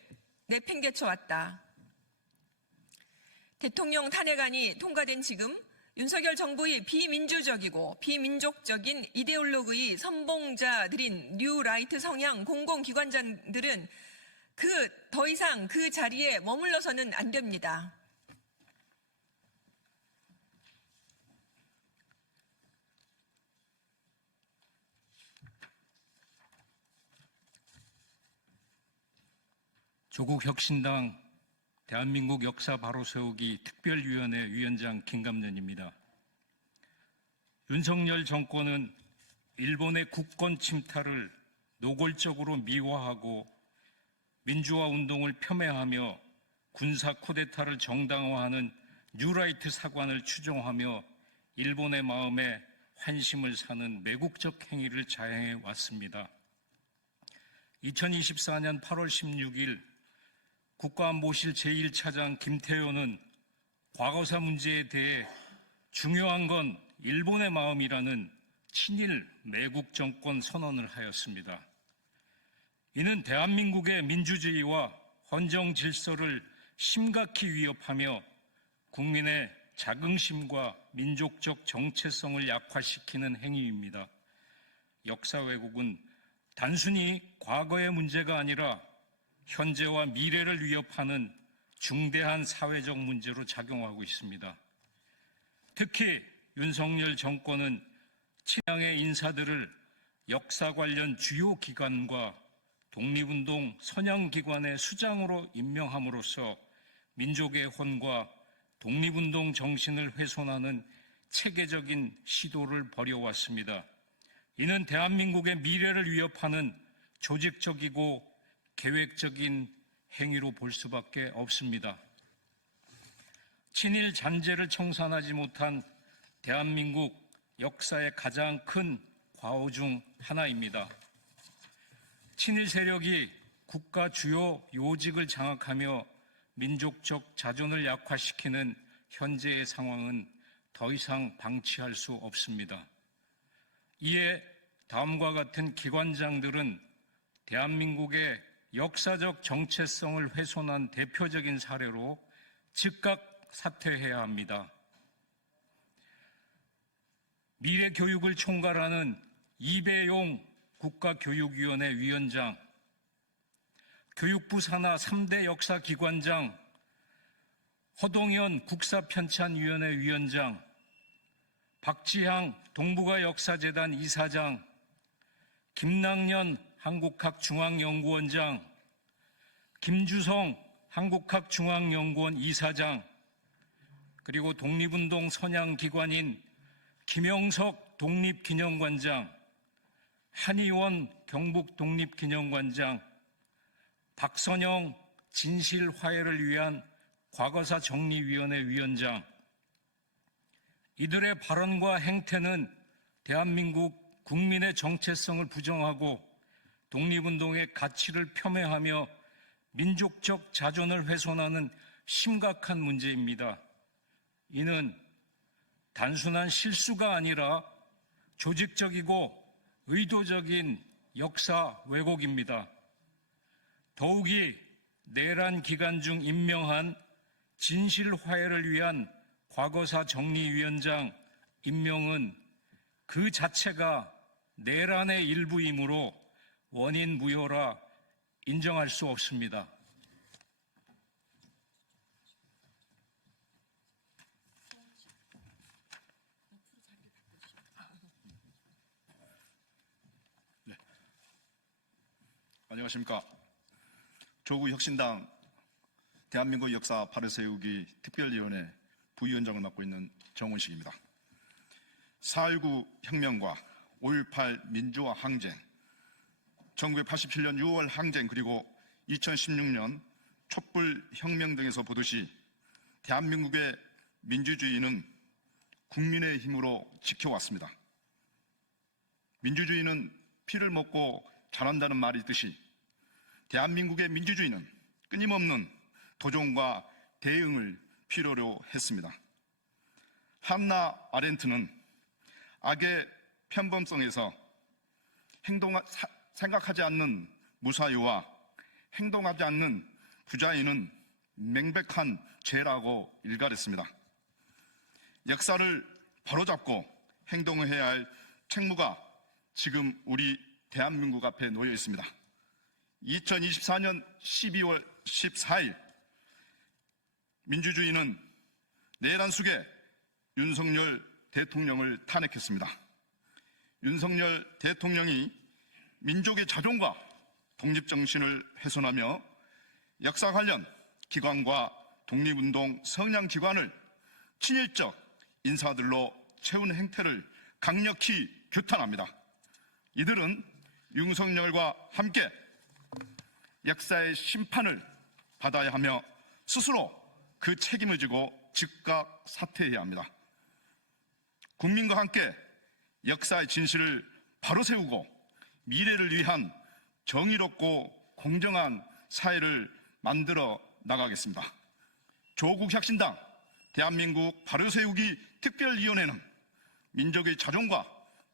내팽개쳐왔다. 대통령 탄핵안이 통과된 지금 윤석열 정부의 비민주적이고 비민족적인 이데올로기의 선봉자들인 뉴라이트 성향 공공기관장들은 더 이상 그 자리에 머물러서는 안 됩니다. 조국혁신당 대한민국 역사 바로 세우기 특별위원회 위원장 김감년입니다. 윤석열 정권은 일본의 국권 침탈을 노골적으로 미화하고 민주화 운동을 폄훼하며 군사 쿠데타를 정당화하는 뉴라이트 사관을 추종하며 일본의 마음에 환심을 사는 매국적 행위를 자행해 왔습니다. 2024년 8월 16일 국가안보실 제1차장 김태효는 과거사 문제에 대해 중요한 건 일본의 마음이라는 친일 매국 정권 선언을 하였습니다. 이는 대한민국의 민주주의와 헌정 질서를 심각히 위협하며 국민의 자긍심과 민족적 정체성을 약화시키는 행위입니다. 역사 왜곡은 단순히 과거의 문제가 아니라 현재와 미래를 위협하는 중대한 사회적 문제로 작용하고 있습니다. 특히 윤석열 정권은 친양의 인사들을 역사 관련 주요 기관과 독립운동 선양기관의 수장으로 임명함으로써 민족의 혼과 독립운동 정신을 훼손하는 체계적인 시도를 벌여왔습니다. 이는 대한민국의 미래를 위협하는 조직적이고 계획적인 행위로 볼 수밖에 없습니다. 친일 잔재를 청산하지 못한 대한민국 역사의 가장 큰 과오 중 하나입니다. 친일 세력이 국가 주요 요직을 장악하며 민족적 자존을 약화시키는 현재의 상황은 더 이상 방치할 수 없습니다. 이에 다음과 같은 기관장들은 대한민국의 역사적 정체성을 훼손한 대표적인 사례로 즉각 사퇴해야 합니다. 미래교육을 총괄하는 이배용 국가교육위원회 위원장, 교육부 산하 3대 역사기관장, 허동현 국사편찬위원회 위원장, 박지향 동북아 역사재단 이사장, 김낙년 한국학중앙연구원장, 김주성 한국학중앙연구원 이사장, 그리고 독립운동 선양기관인 김영석 독립기념관장, 한의원 경북독립기념관장, 박선영 진실화해를 위한 과거사 정리위원회 위원장, 이들의 발언과 행태는 대한민국 국민의 정체성을 부정하고 독립운동의 가치를 폄훼하며 민족적 자존을 훼손하는 심각한 문제입니다. 이는 단순한 실수가 아니라 조직적이고 의도적인 역사 왜곡입니다. 더욱이 내란 기간 중 임명한 진실화해를 위한 과거사 정리위원장 임명은 그 자체가 내란의 일부이므로 원인 무효라 인정할 수 없습니다. 안녕하십니까. 조국 혁신당 대한민국 역사 바로 세우기 특별위원회 부위원장을 맡고 있는 정원식입니다. 4.19 혁명과 5.18 민주화 항쟁, 1987년 6월 항쟁 그리고 2016년 촛불 혁명 등에서 보듯이 대한민국의 민주주의는 국민의 힘으로 지켜왔습니다. 민주주의는 피를 먹고 자란다는 말이 있듯이 대한민국의 민주주의는 끊임없는 도전과 대응을 필요로 했습니다. 한나 아렌트는 악의 편범성에서 생각하지 않는 무사유와 행동하지 않는 부자유는 명백한 죄라고 일갈했습니다. 역사를 바로잡고 행동해야 할 책무가 지금 우리 대한민국 앞에 놓여 있습니다. 2024년 12월 14일 민주주의는 내란 속에 윤석열 대통령을 탄핵했습니다. 윤석열 대통령이 민족의 자존과 독립정신을 훼손하며 역사 관련 기관과 독립운동 성향기관을 친일적 인사들로 채운 행태를 강력히 규탄합니다. 이들은 윤석열과 함께 역사의 심판을 받아야 하며 스스로 그 책임을 지고 즉각 사퇴해야 합니다. 국민과 함께 역사의 진실을 바로 세우고 미래를 위한 정의롭고 공정한 사회를 만들어 나가겠습니다. 조국 혁신당 대한민국 바로세우기 특별위원회는 민족의 자존과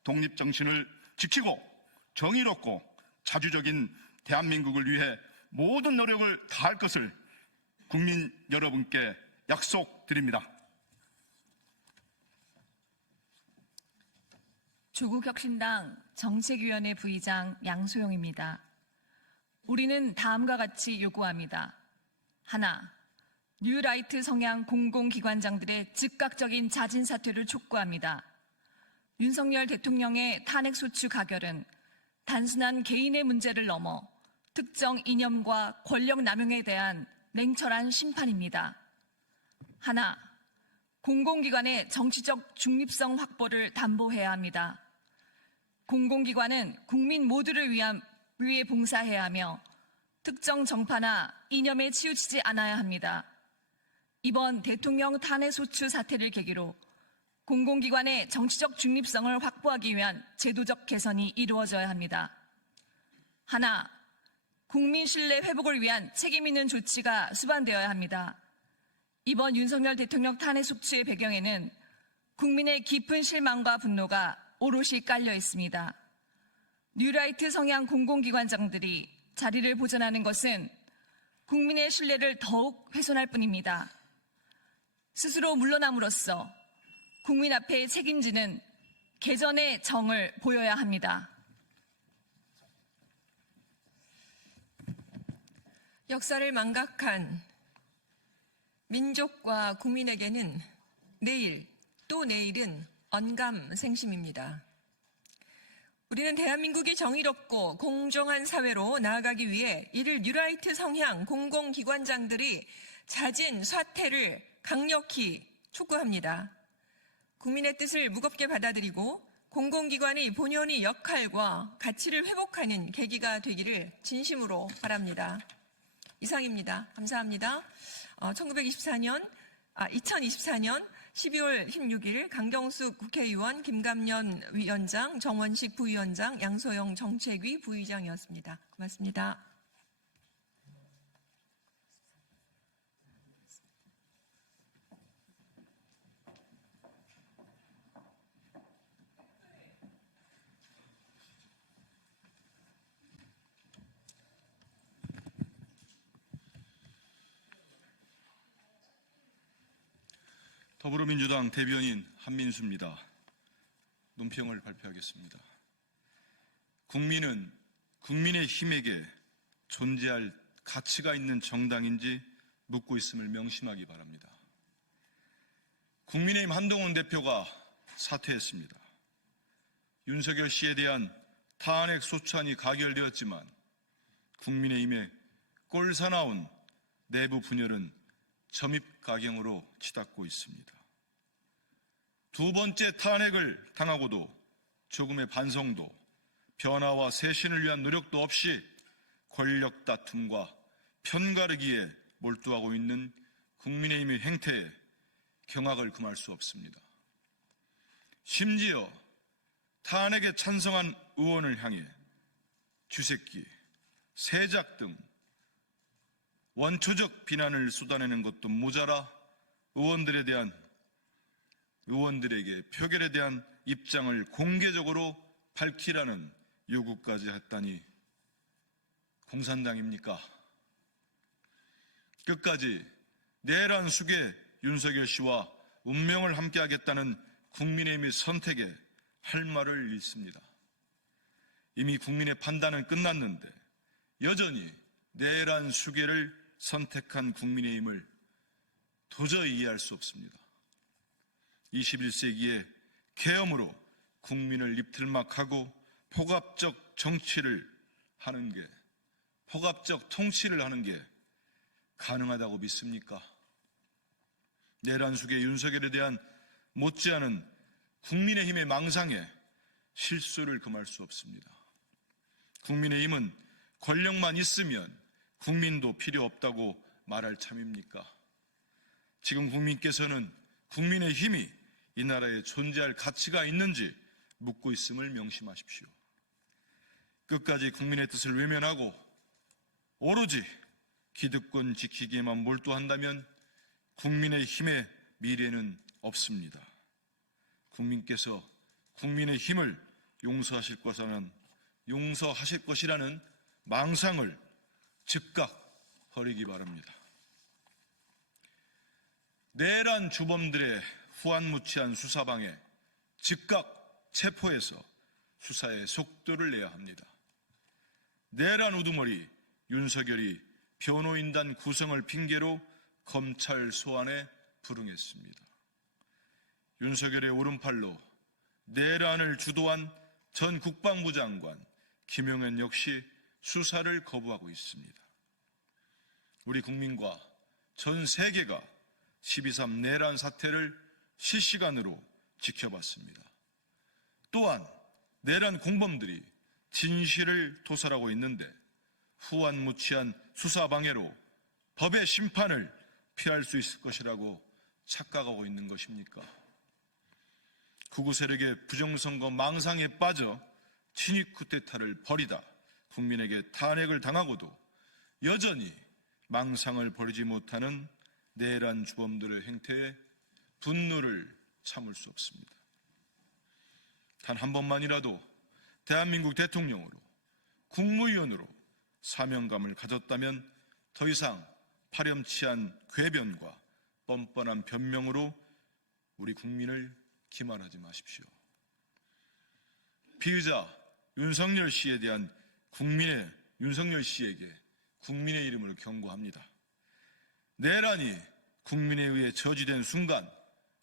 독립정신을 지키고 정의롭고 자주적인 대한민국을 위해 모든 노력을 다할 것을 국민 여러분께 약속드립니다. 조국혁신당 정책위원회 부의장 양소영입니다. 우리는 다음과 같이 요구합니다. 하나, 뉴라이트 성향 공공기관장들의 즉각적인 자진 사퇴를 촉구합니다. 윤석열 대통령의 탄핵소추 가결은 단순한 개인의 문제를 넘어 특정 이념과 권력 남용에 대한 냉철한 심판입니다. 하나, 공공기관의 정치적 중립성 확보를 담보해야 합니다. 공공기관은 국민 모두를 위해 봉사해야 하며 특정 정파나 이념에 치우치지 않아야 합니다. 이번 대통령 탄핵소추 사태를 계기로 공공기관의 정치적 중립성을 확보하기 위한 제도적 개선이 이루어져야 합니다. 하나, 국민 신뢰 회복을 위한 책임 있는 조치가 수반되어야 합니다. 이번 윤석열 대통령 탄핵소추의 배경에는 국민의 깊은 실망과 분노가 오롯이 깔려 있습니다. 뉴라이트 성향 공공기관장들이 자리를 보존하는 것은 국민의 신뢰를 더욱 훼손할 뿐입니다. 스스로 물러남으로써 국민 앞에 책임지는 개전의 정을 보여야 합니다. 역사를 망각한 민족과 국민에게는 내일 또 내일은 언감생심입니다. 우리는 대한민국이 정의롭고 공정한 사회로 나아가기 위해 이를 뉴라이트 성향 공공기관장들이 자진 사퇴를 강력히 촉구합니다. 국민의 뜻을 무겁게 받아들이고 공공기관이 본연의 역할과 가치를 회복하는 계기가 되기를 진심으로 바랍니다. 이상입니다. 감사합니다. 2024년 12월 16일 강경숙 국회의원, 김감년 위원장, 정원식 부위원장, 양소영 정책위 부의장이었습니다. 고맙습니다. 더불어민주당 대변인 한민수입니다. 논평을 발표하겠습니다. 국민은 국민의 힘에게 존재할 가치가 있는 정당인지 묻고 있음을 명심하기 바랍니다. 국민의힘 한동훈 대표가 사퇴했습니다. 윤석열 씨에 대한 탄핵 소추안이 가결되었지만 국민의힘의 꼴사나운 내부 분열은 점입가경으로 치닫고 있습니다. 두 번째 탄핵을 당하고도 조금의 반성도, 변화와 쇄신을 위한 노력도 없이 권력 다툼과 편가르기에 몰두하고 있는 국민의힘의 행태에 경악을 금할 수 없습니다. 심지어 탄핵에 찬성한 의원을 향해 쥐새끼, 세작 등 원초적 비난을 쏟아내는 것도 모자라 의원들에게 표결에 대한 입장을 공개적으로 밝히라는 요구까지 했다니 공산당입니까? 끝까지 내란 숙의 윤석열 씨와 운명을 함께하겠다는 국민의힘의 선택에 할 말을 잃습니다. 이미 국민의 판단은 끝났는데 여전히 내란 수계를 선택한 국민의힘을 도저히 이해할 수 없습니다. 21세기에 계엄으로 국민을 입틀막하고 포갑적 통치를 하는 게 가능하다고 믿습니까? 내란 수계 윤석열에 대한 못지않은 국민의힘의 망상에 실수를 금할 수 없습니다. 국민의힘은 권력만 있으면 국민도 필요 없다고 말할 참입니까? 지금 국민께서는 국민의힘이 이 나라에 존재할 가치가 있는지 묻고 있음을 명심하십시오. 끝까지 국민의 뜻을 외면하고 오로지 기득권 지키기에만 몰두한다면 국민의힘의 미래는 없습니다. 국민께서 국민의힘을 용서하실 것이라는 망상을 즉각 버리기 바랍니다. 내란 주범들의 후안무치한 수사방해 즉각 체포해서 수사에 속도를 내야 합니다. 내란 우두머리 윤석열이 변호인단 구성을 핑계로 검찰 소환에 불응했습니다. 윤석열의 오른팔로 내란을 주도한 전 국방부 장관 김용현 역시 수사를 거부하고 있습니다. 우리 국민과 전 세계가 12.3 내란 사태를 실시간으로 지켜봤습니다. 또한 내란 공범들이 진실을 토설하고 있는데 후안무치한 수사 방해로 법의 심판을 피할 수 있을 것이라고 착각하고 있는 것입니까? 극우 세력의 부정선거 망상에 빠져 친위 쿠데타를 벌이다 국민에게 탄핵을 당하고도 여전히 망상을 버리지 못하는 내란 주범들의 행태에 분노를 참을 수 없습니다. 단 한 번만이라도 대한민국 대통령으로 국무위원으로 사명감을 가졌다면 더 이상 파렴치한 궤변과 뻔뻔한 변명으로 우리 국민을 기만하지 마십시오. 피의자 윤석열 씨에게 국민의 이름으로 경고합니다. 내란이 국민에 의해 저지된 순간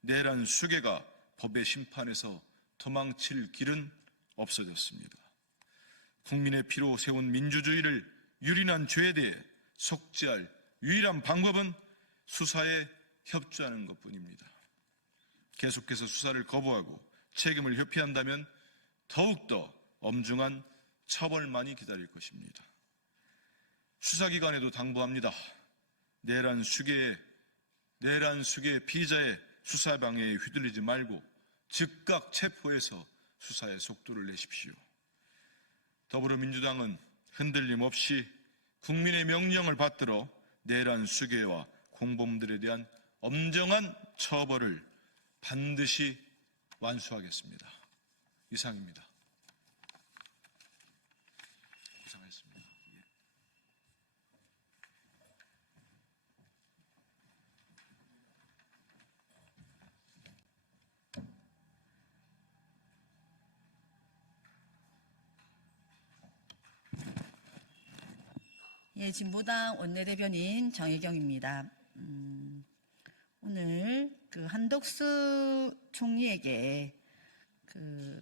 내란 수괴가 법의 심판에서 도망칠 길은 없어졌습니다. 국민의 피로 세운 민주주의를 유린한 죄에 대해 속죄할 유일한 방법은 수사에 협조하는 것뿐입니다. 계속해서 수사를 거부하고 책임을 회피한다면 더욱더 엄중한 처벌만이 기다릴 것입니다. 수사기관에도 당부합니다. 내란 수계의 피의자의 수사방해에 휘둘리지 말고 즉각 체포해서 수사에 속도를 내십시오. 더불어민주당은 흔들림 없이 국민의 명령을 받들어 내란 수괴와 공범들에 대한 엄정한 처벌을 반드시 완수하겠습니다. 이상입니다. 고생하셨습니다. 예, 진보당 원내대변인 정혜경입니다. 오늘 그 한덕수 총리에게 그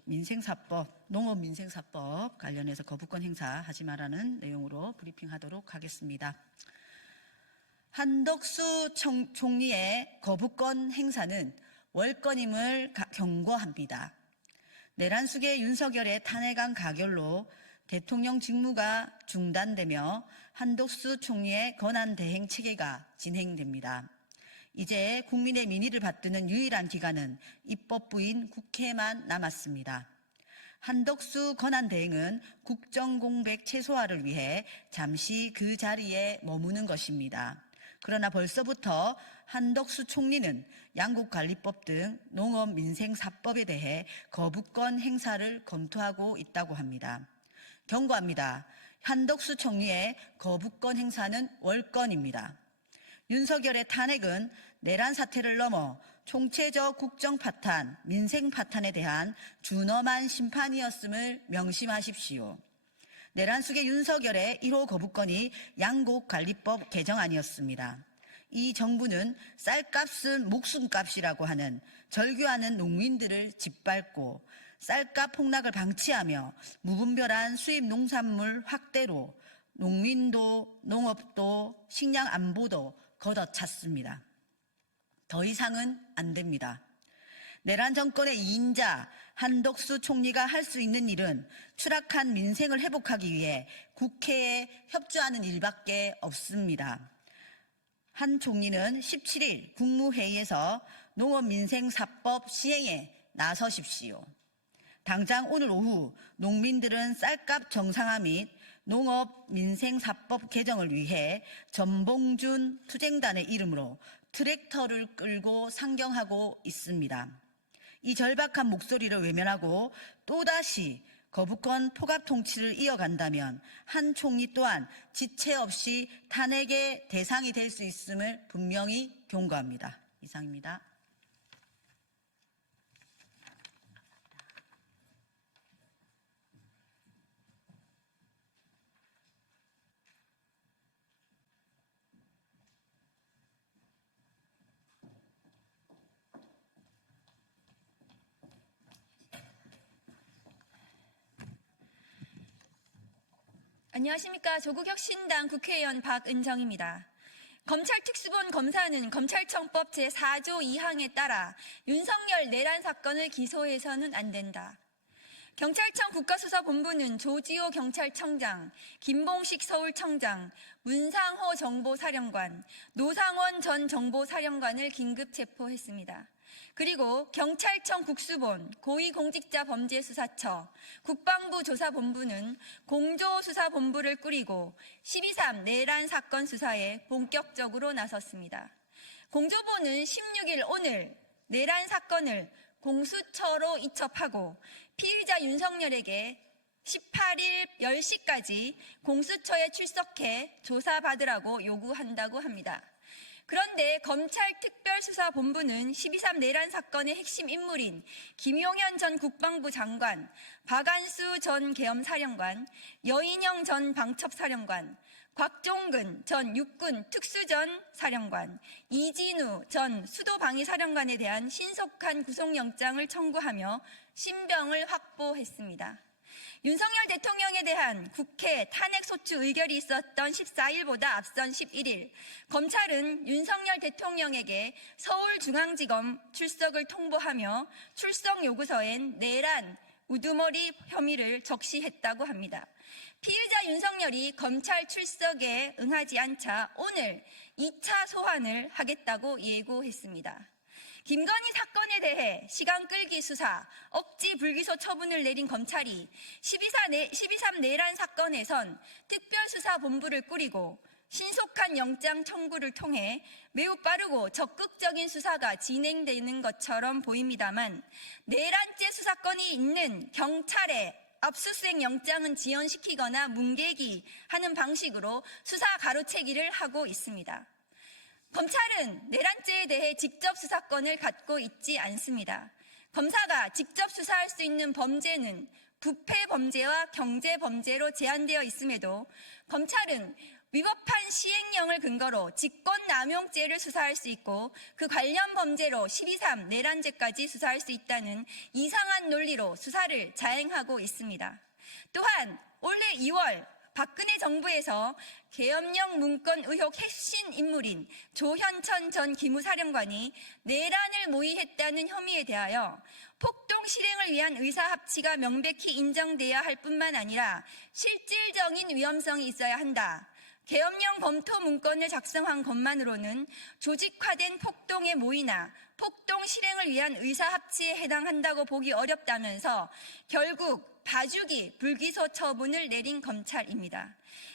농업민생사법 관련해서 거부권 행사하지 말라는 내용으로 브리핑하도록 하겠습니다. 한덕수 총리의 거부권 행사는 월권임을 경고합니다. 내란숙의 윤석열의 탄핵안 가결로 대통령 직무가 중단되며 한덕수 총리의 권한대행 체계가 진행됩니다. 이제 국민의 민의를 받드는 유일한 기관은 입법부인 국회만 남았습니다. 한덕수 권한대행은 국정공백 최소화를 위해 잠시 그 자리에 머무는 것입니다. 그러나 벌써부터 한덕수 총리는 양곡관리법 등 농업민생사법에 대해 거부권 행사를 검토하고 있다고 합니다. 경고합니다. 한덕수 총리의 거부권 행사는 월권입니다. 윤석열의 탄핵은 내란 사태를 넘어 총체적 국정 파탄, 민생 파탄에 대한 준엄한 심판이었음을 명심하십시오. 내란 속의 윤석열의 1호 거부권이 양곡관리법 개정안이었습니다. 이 정부는 쌀값은 목숨값이라고 하는 절규하는 농민들을 짓밟고 쌀값 폭락을 방치하며 무분별한 수입 농산물 확대로 농민도, 농업도, 식량 안보도 걷어찼습니다. 더 이상은 안 됩니다. 내란 정권의 2인자 한덕수 총리가 할 수 있는 일은 추락한 민생을 회복하기 위해 국회에 협조하는 일밖에 없습니다. 한 총리는 17일 국무회의에서 농업민생사법 시행에 나서십시오. 당장 오늘 오후 농민들은 쌀값 정상화 및 농업민생사법 개정을 위해 전봉준 투쟁단의 이름으로 트랙터를 끌고 상경하고 있습니다. 이 절박한 목소리를 외면하고 또다시 거부권 포갑 통치를 이어간다면 한 총리 또한 지체 없이 탄핵의 대상이 될 수 있음을 분명히 경고합니다. 이상입니다. 안녕하십니까. 조국혁신당 국회의원 박은정입니다. 검찰특수본 검사는 검찰청법 제4조 2항에 따라 윤석열 내란 사건을 기소해서는 안 된다. 경찰청 국가수사본부는 조지호 경찰청장, 김봉식 서울청장, 문상호 정보사령관, 노상원 전 정보사령관을 긴급 체포했습니다. 그리고 경찰청 국수본, 고위공직자범죄수사처, 국방부 조사본부는 공조수사본부를 꾸리고 12.3 내란 사건 수사에 본격적으로 나섰습니다. 공조본은 16일 오늘 내란 사건을 공수처로 이첩하고 피의자 윤석열에게 18일 10시까지 공수처에 출석해 조사받으라고 요구한다고 합니다. 그런데 검찰특별수사본부는 12.3 내란 사건의 핵심 인물인 김용현 전 국방부 장관, 박안수 전 계엄사령관, 여인영 전 방첩사령관, 곽종근 전 육군 특수전 사령관, 이진우 전 수도방위사령관에 대한 신속한 구속영장을 청구하며 신병을 확보했습니다. 윤석열 대통령에 대한 국회 탄핵소추 의결이 있었던 14일보다 앞선 11일, 검찰은 윤석열 대통령에게 서울중앙지검 출석을 통보하며 출석 요구서엔 내란, 우두머리 혐의를 적시했다고 합니다. 피의자 윤석열이 검찰 출석에 응하지 않자 오늘 2차 소환을 하겠다고 예고했습니다. 김건희 사건에 대해 시간 끌기 수사, 억지 불기소 처분을 내린 검찰이 12.3 내란 사건에선 특별수사본부를 꾸리고 신속한 영장 청구를 통해 매우 빠르고 적극적인 수사가 진행되는 것처럼 보입니다만 내란죄 수사권이 있는 경찰의 압수수색 영장은 지연시키거나 뭉개기 하는 방식으로 수사 가로채기를 하고 있습니다. 검찰은 내란죄에 대해 직접 수사권을 갖고 있지 않습니다. 검사가 직접 수사할 수 있는 범죄는 부패 범죄와 경제 범죄로 제한되어 있음에도 검찰은 위법한 시행령을 근거로 직권남용죄를 수사할 수 있고 그 관련 범죄로 12.3 내란죄까지 수사할 수 있다는 이상한 논리로 수사를 자행하고 있습니다. 또한 올해 2월 박근혜 정부에서 계엄령 문건 의혹 핵심 인물인 조현천 전 기무사령관이 내란을 모의했다는 혐의에 대하여 폭동 실행을 위한 의사합치가 명백히 인정돼야 할 뿐만 아니라 실질적인 위험성이 있어야 한다. 계엄령 검토 문건을 작성한 것만으로는 조직화된 폭동의 모의나 폭동 실행을 위한 의사합치에 해당한다고 보기 어렵다면서 결국 봐주기 불기소 처분을 내린 검찰입니다.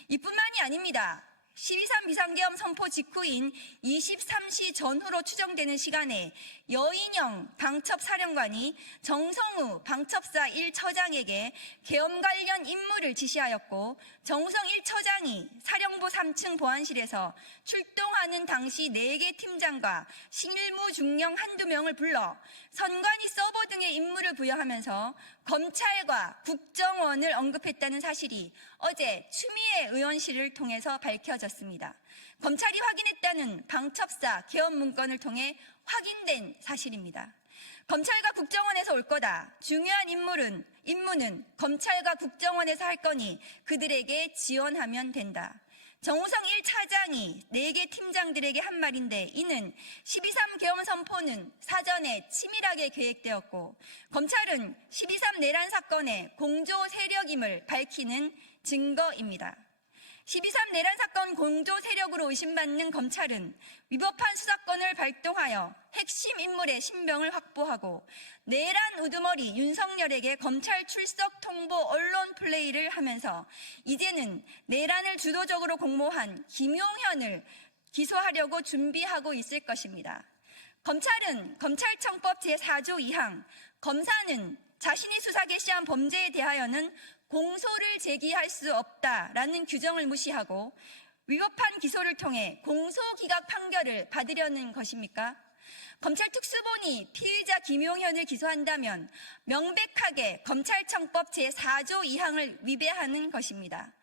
이뿐만이 아닙니다. 12.3 비상계엄 선포 직후인 23시 전후로 추정되는 시간에 여인영 방첩사령관이 정성우 방첩사 1처장에게 계엄 관련 임무를 지시하였고 정성 1처장이 사령부 3층 보안실에서 출동하는 당시 4개 팀장과 실무 중령 한두 명을 불러 선관위 서버 등의 임무를 부여하면서 검찰과 국정원을 언급했다는 사실이 어제 추미애 의원실을 통해서 밝혀졌습니다. 검찰이 확인했다는 방첩사 계엄 문건을 통해 확인된 사실입니다. 검찰과 국정원에서 올 거다. 중요한 임무는 검찰과 국정원에서 할 거니 그들에게 지원하면 된다. 정우성 1차장이 4개 팀장들에게 한 말인데 이는 12.3 계엄 선포는 사전에 치밀하게 계획되었고 검찰은 12.3 내란 사건의 공조 세력임을 밝히는 증거입니다. 12.3 내란 사건 공조 세력으로 의심받는 검찰은 위법한 수사권을 발동하여 핵심 인물의 신병을 확보하고 내란 우두머리 윤석열에게 검찰 출석 통보 언론 플레이를 하면서 이제는 내란을 주도적으로 공모한 김용현을 기소하려고 준비하고 있을 것입니다. 검찰은 검찰청법 제4조 2항 검사는 자신이 수사 개시한 범죄에 대하여는 공소를 제기할 수 없다라는 규정을 무시하고 위법한 기소를 통해 공소기각 판결을 받으려는 것입니까? 검찰 특수본이 피의자 김용현을 기소한다면 명백하게 검찰청법 제4조 2항을 위배하는 것입니다.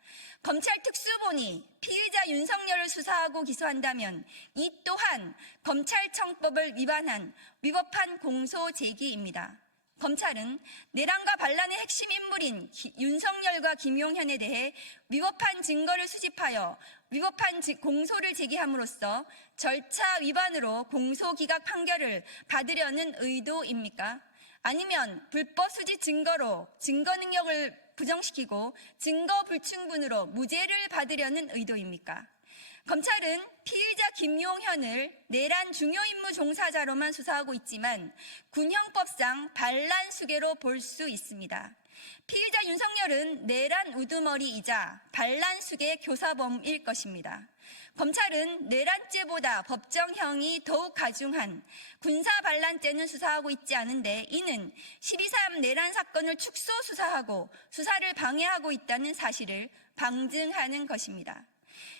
검찰 특수본이 피의자 윤석열을 수사하고 기소한다면 이 또한 검찰청법을 위반한 위법한 공소 제기입니다. 검찰은 내란과 반란의 핵심 인물인 윤석열과 김용현에 대해 위법한 증거를 수집하여 위법한 공소를 제기함으로써 절차 위반으로 공소기각 판결을 받으려는 의도입니까? 아니면 불법 수집 증거로 증거 능력을 부정시키고 증거 불충분으로 무죄를 받으려는 의도입니까? 검찰은 피의자 김용현을 내란 중요 임무 종사자로만 수사하고 있지만 군형법상 반란 수괴로 볼 수 있습니다. 피의자 윤석열은 내란 우두머리이자 반란 수괴 교사범일 것입니다. 검찰은 내란죄보다 법정형이 더욱 가중한 군사반란죄는 수사하고 있지 않은데 이는 12.3 내란 사건을 축소 수사하고 수사를 방해하고 있다는 사실을 방증하는 것입니다.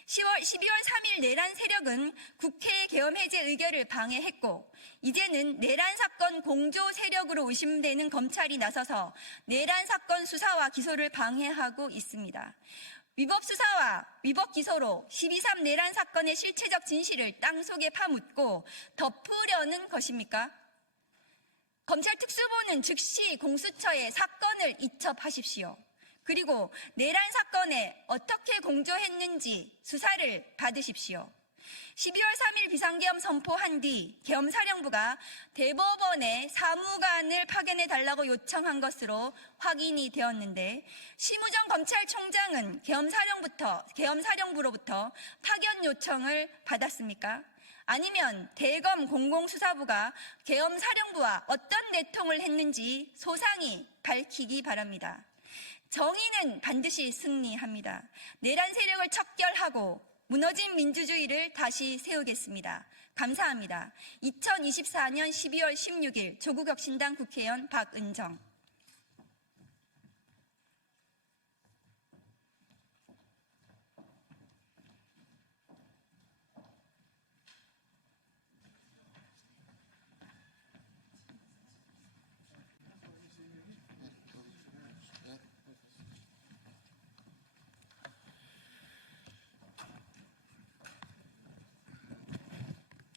12월 3일 내란 세력은 국회의 계엄 해제 의결을 방해했고 이제는 내란 사건 공조 세력으로 의심되는 검찰이 나서서 내란 사건 수사와 기소를 방해하고 있습니다. 위법 수사와 위법 기소로 12.3 내란 사건의 실체적 진실을 땅속에 파묻고 덮으려는 것입니까? 검찰 특수본은 즉시 공수처에 사건을 이첩하십시오. 그리고 내란 사건에 어떻게 공조했는지 수사를 받으십시오. 12월 3일 비상계엄 선포한 뒤 계엄사령부가 대법원에 사무관을 파견해 달라고 요청한 것으로 확인이 되었는데 심우정 검찰총장은 계엄사령부로부터 파견 요청을 받았습니까? 아니면 대검 공공수사부가 계엄사령부와 어떤 내통을 했는지 소상히 밝히기 바랍니다. 정의는 반드시 승리합니다. 내란 세력을 척결하고 무너진 민주주의를 다시 세우겠습니다. 감사합니다. 2024년 12월 16일 조국혁신당 국회의원 박은정.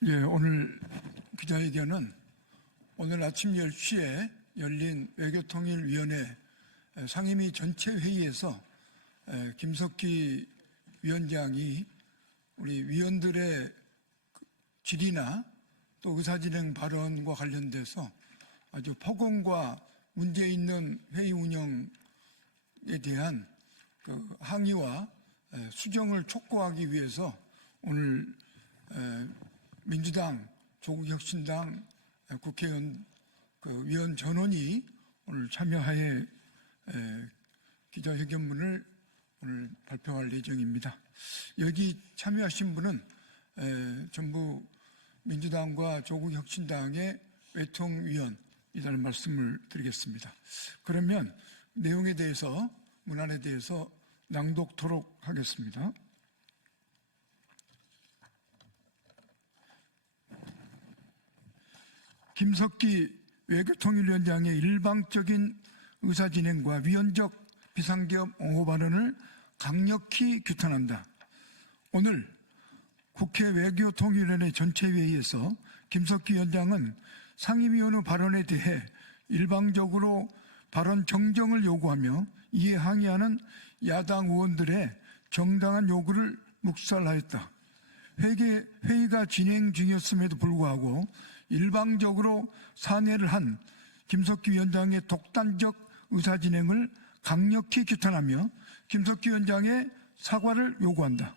예, 오늘 기자회견은 오늘 아침 10시에 열린 외교통일위원회 상임위 전체 회의에서 김석기 위원장이 우리 위원들의 질의나 또 의사진행 발언과 관련돼서 아주 폭언과 문제 있는 회의 운영에 대한 그 항의와 수정을 촉구하기 위해서 오늘 민주당, 조국혁신당 국회의원 그 위원 전원이 오늘 참여하에 기자회견문을 오늘 발표할 예정입니다. 여기 참여하신 분은 전부 민주당과 조국혁신당의 외통위원이라는 말씀을 드리겠습니다. 그러면 내용에 대해서 문안에 대해서 낭독토록 하겠습니다. 김석기 외교통일위원장의 일방적인 의사진행과 위헌적 비상계엄 옹호 발언을 강력히 규탄한다. 오늘 국회 외교통일위원회 전체회의에서 김석기 위원장은 상임위원의 발언에 대해 일방적으로 발언 정정을 요구하며 이에 항의하는 야당 의원들의 정당한 요구를 묵살하였다. 회의가 진행 중이었음에도 불구하고 일방적으로 산회를 한 김석기 위원장의 독단적 의사진행을 강력히 규탄하며 김석기 위원장의 사과를 요구한다.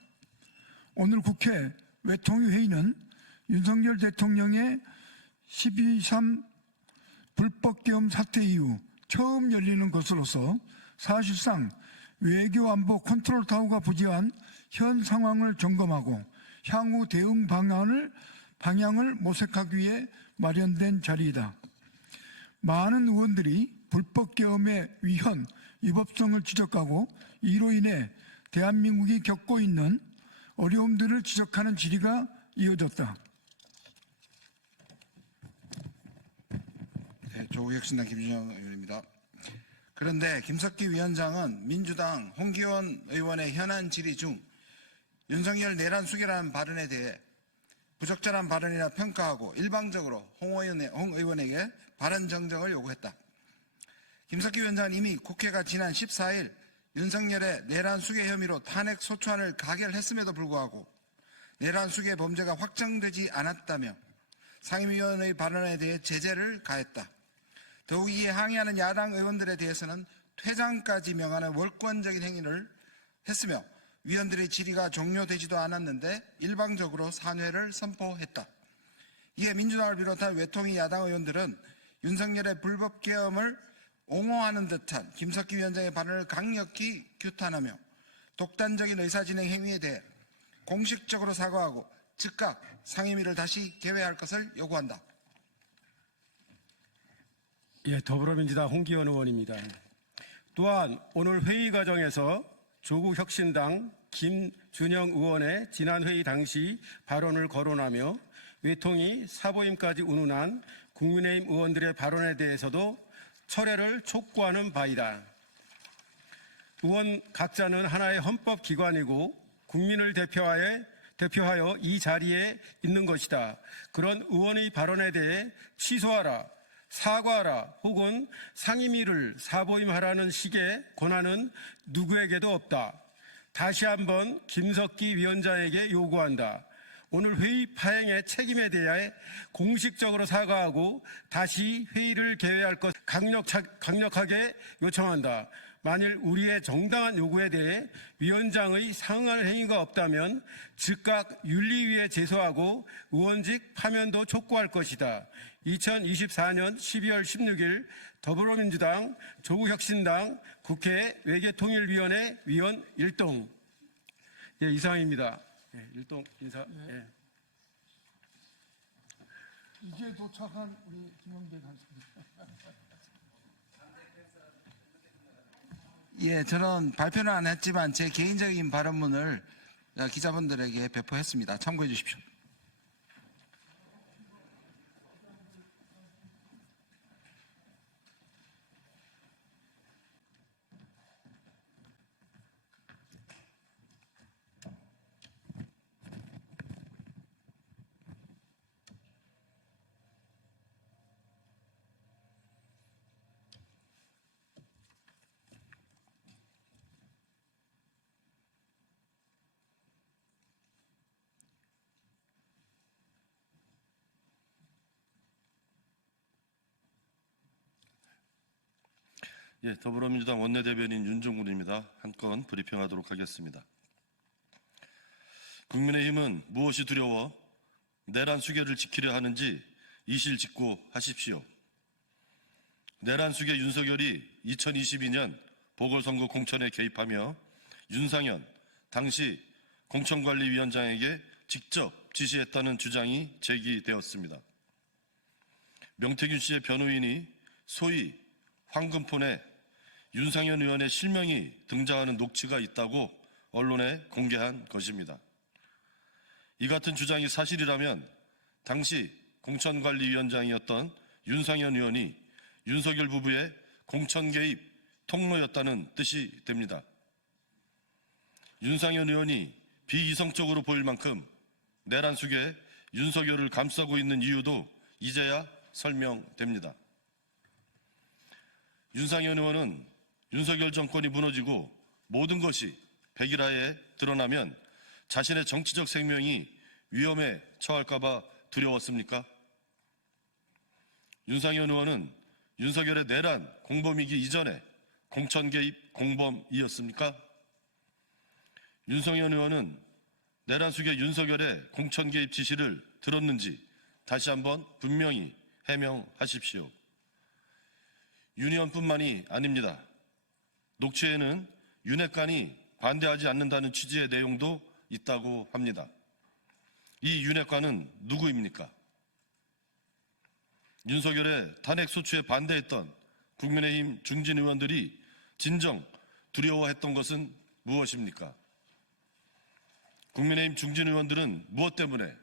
오늘 국회 외통위회의는 윤석열 대통령의 12.3 불법계엄 사태 이후 처음 열리는 것으로서 사실상 외교안보 컨트롤타워가 부재한 현 상황을 점검하고 향후 대응 방향을 모색하기 위해 마련된 자리이다. 많은 의원들이 불법계엄의 위헌, 위법성을 지적하고 이로 인해 대한민국이 겪고 있는 어려움들을 지적하는 질의가 이어졌다. 네, 조국혁신당 김준영 의원입니다. 그런데 김석기 위원장은 민주당 홍기원 의원의 현안 질의 중 윤석열 내란 수계라는 발언에 대해 부적절한 발언이라 평가하고 일방적으로 홍 의원에게 발언 정정을 요구했다. 김석기 위원장은 이미 국회가 지난 14일 윤석열의 내란 수계 혐의로 탄핵 소추안을 가결했음에도 불구하고 내란 수계 범죄가 확정되지 않았다며 상임위원의 발언에 대해 제재를 가했다. 더욱 이에 항의하는 야당 의원들에 대해서는 퇴장까지 명하는 월권적인 행위를 했으며 위원들의 질의가 종료되지도 않았는데 일방적으로 산회를 선포했다. 이에 민주당을 비롯한 외통위 야당 의원들은 윤석열의 불법 계엄을 옹호하는 듯한 김석기 위원장의 발언을 강력히 규탄하며 독단적인 의사진행 행위에 대해 공식적으로 사과하고 즉각 상임위를 다시 개회할 것을 요구한다. 예, 더불어민주당 홍기원 의원입니다. 또한 오늘 회의 과정에서 조국혁신당 김준영 의원의 지난 회의 당시 발언을 거론하며 외통위 사보임까지 운운한 국민의힘 의원들의 발언에 대해서도 철회를 촉구하는 바이다. 의원 각자는 하나의 헌법기관이고 국민을 대표하여 이 자리에 있는 것이다. 그런 의원의 발언에 대해 취소하라, 사과하라 혹은 상임위를 사보임하라는 식의 권한은 누구에게도 없다. 다시 한번 김석기 위원장에게 요구한다. 오늘 회의 파행의 책임에 대해 공식적으로 사과하고 다시 회의를 개회할 것 강력하게 요청한다. 만일 우리의 정당한 요구에 대해 위원장의 상응할 행위가 없다면 즉각 윤리위에 제소하고 의원직 파면도 촉구할 것이다. 2024년 12월 16일 더불어민주당, 조국혁신당 국회 외교통일위원회 위원 일동. 예, 이상입니다. 예, 일동 인사. 예. 이제 도착한 우리 김영배 간사님. 예, 저는 발표는 안 했지만 제 개인적인 발언문을 기자분들에게 배포했습니다. 참고해 주십시오. 예, 더불어민주당 원내대변인 윤종군입니다. 한 건 브리핑하도록 하겠습니다. 국민의힘은 무엇이 두려워 내란 수계를 지키려 하는지 이실직고하십시오. 내란 수계 윤석열이 2022년 보궐선거 공천에 개입하며 윤상현 당시 공천관리위원장에게 직접 지시했다는 주장이 제기되었습니다. 명태균 씨의 변호인이 소위 황금폰에 윤상현 의원의 실명이 등장하는 녹취가 있다고 언론에 공개한 것입니다. 이 같은 주장이 사실이라면 당시 공천관리위원장이었던 윤상현 의원이 윤석열 부부의 공천 개입 통로였다는 뜻이 됩니다. 윤상현 의원이 비이성적으로 보일 만큼 내란 속에 윤석열을 감싸고 있는 이유도 이제야 설명됩니다. 윤상현 의원은 윤석열 정권이 무너지고 모든 것이 백일하에 드러나면 자신의 정치적 생명이 위험에 처할까 봐 두려웠습니까? 윤상현 의원은 윤석열의 내란 공범이기 이전에 공천 개입 공범이었습니까? 윤상현 의원은 내란 속의 윤석열의 공천 개입 지시를 들었는지 다시 한번 분명히 해명하십시오. 윤 의원뿐만이 아닙니다. 녹취에는 윤핵관이 반대하지 않는다는 취지의 내용도 있다고 합니다. 이 윤핵관은 누구입니까? 윤석열의 탄핵 소추에 반대했던 국민의힘 중진 의원들이 진정 두려워했던 것은 무엇입니까? 국민의힘 중진 의원들은 무엇 때문에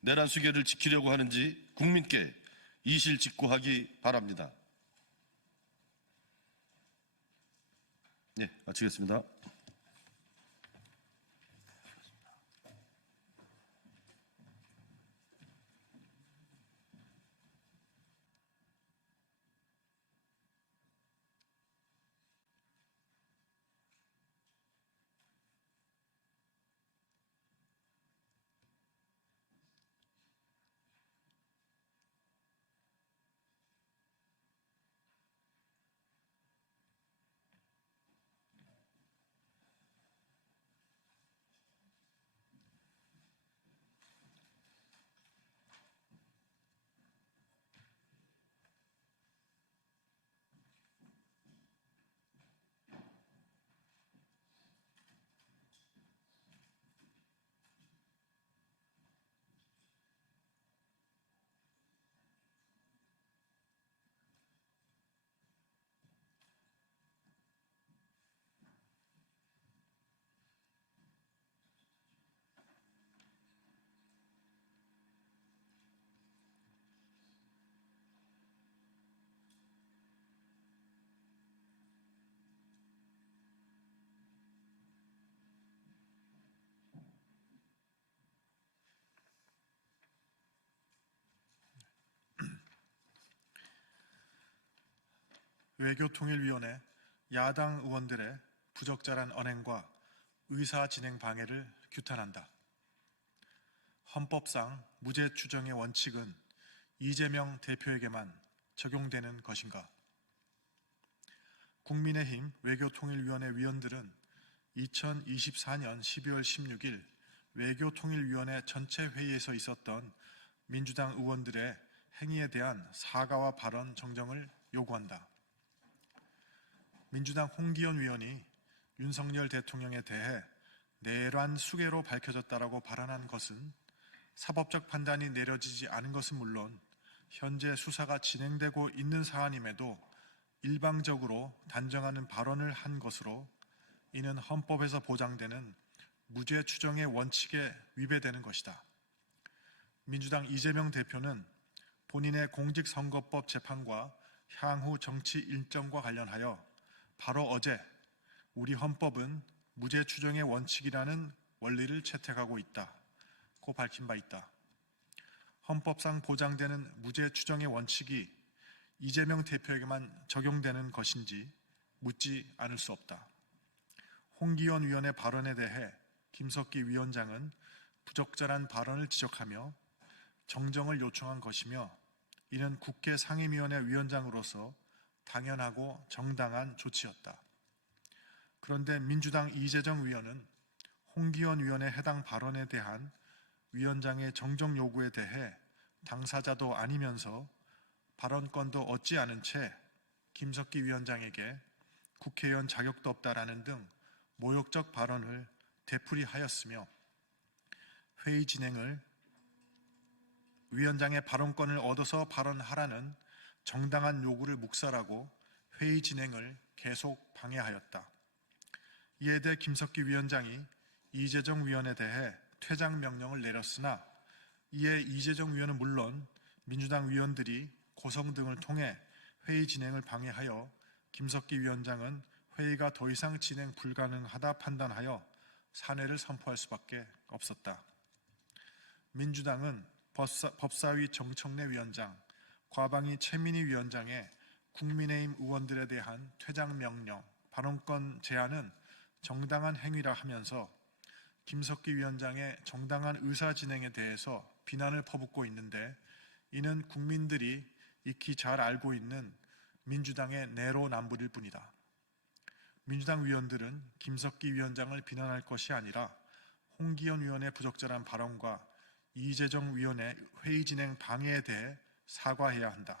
내란 수계를 지키려고 하는지 국민께 이실직고하기 바랍니다. 네, 마치겠습니다. 외교통일위원회 야당 의원들의 부적절한 언행과 의사진행 방해를 규탄한다. 헌법상 무죄 추정의 원칙은 이재명 대표에게만 적용되는 것인가? 국민의힘 외교통일위원회 위원들은 2024년 12월 16일 외교통일위원회 전체 회의에서 있었던 민주당 의원들의 행위에 대한 사과와 발언 정정을 요구한다. 민주당 홍기현 위원이 윤석열 대통령에 대해 내란 수괴로 밝혀졌다라고 발언한 것은 사법적 판단이 내려지지 않은 것은 물론 현재 수사가 진행되고 있는 사안임에도 일방적으로 단정하는 발언을 한 것으로 이는 헌법에서 보장되는 무죄 추정의 원칙에 위배되는 것이다. 민주당 이재명 대표는 본인의 공직선거법 재판과 향후 정치 일정과 관련하여 바로 어제 우리 헌법은 무죄 추정의 원칙이라는 원리를 채택하고 있다고 밝힌 바 있다. 헌법상 보장되는 무죄 추정의 원칙이 이재명 대표에게만 적용되는 것인지 묻지 않을 수 없다. 홍기현 위원의 발언에 대해 김석기 위원장은 부적절한 발언을 지적하며 정정을 요청한 것이며 이는 국회 상임위원회 위원장으로서 당연하고 정당한 조치였다. 그런데 민주당 이재정 위원은 홍기현 위원의 해당 발언에 대한 위원장의 정정 요구에 대해 당사자도 아니면서 발언권도 얻지 않은 채 김석기 위원장에게 국회의원 자격도 없다라는 등 모욕적 발언을 되풀이하였으며 회의 진행을 위원장의 발언권을 얻어서 발언하라는 정당한 요구를 묵살하고 회의 진행을 계속 방해하였다. 이에 대해 김석기 위원장이 이재정 위원에 대해 퇴장 명령을 내렸으나 이에 이재정 위원은 물론 민주당 위원들이 고성 등을 통해 회의 진행을 방해하여 김석기 위원장은 회의가 더 이상 진행 불가능하다 판단하여 사퇴를 선포할 수밖에 없었다. 민주당은 법사위 정청래 위원장, 과방위 최민희 위원장의 국민의힘 의원들에 대한 퇴장 명령, 발언권 제한은 정당한 행위라 하면서 김석기 위원장의 정당한 의사 진행에 대해서 비난을 퍼붓고 있는데 이는 국민들이 익히 잘 알고 있는 민주당의 내로남불일 뿐이다. 민주당 위원들은 김석기 위원장을 비난할 것이 아니라 홍기현 위원의 부적절한 발언과 이재정 위원의 회의 진행 방해에 대해 사과해야 한다.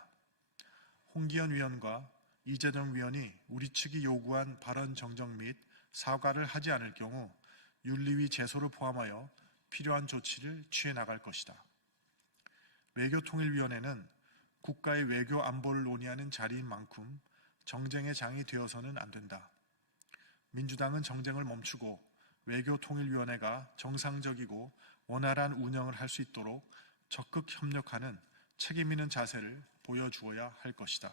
홍기현 위원과 이재정 위원이 우리 측이 요구한 발언 정정 및 사과를 하지 않을 경우 윤리위 제소를 포함하여 필요한 조치를 취해 나갈 것이다. 외교통일위원회는 국가의 외교 안보를 논의하는 자리인 만큼 정쟁의 장이 되어서는 안 된다. 민주당은 정쟁을 멈추고 외교통일위원회가 정상적이고 원활한 운영을 할 수 있도록 적극 협력하는 책임 있는 자세를 보여주어야 할 것이다.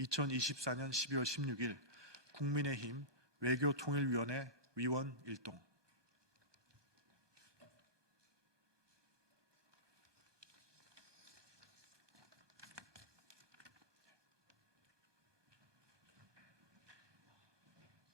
2024년 12월 16일 국민의힘 외교통일위원회 위원 일동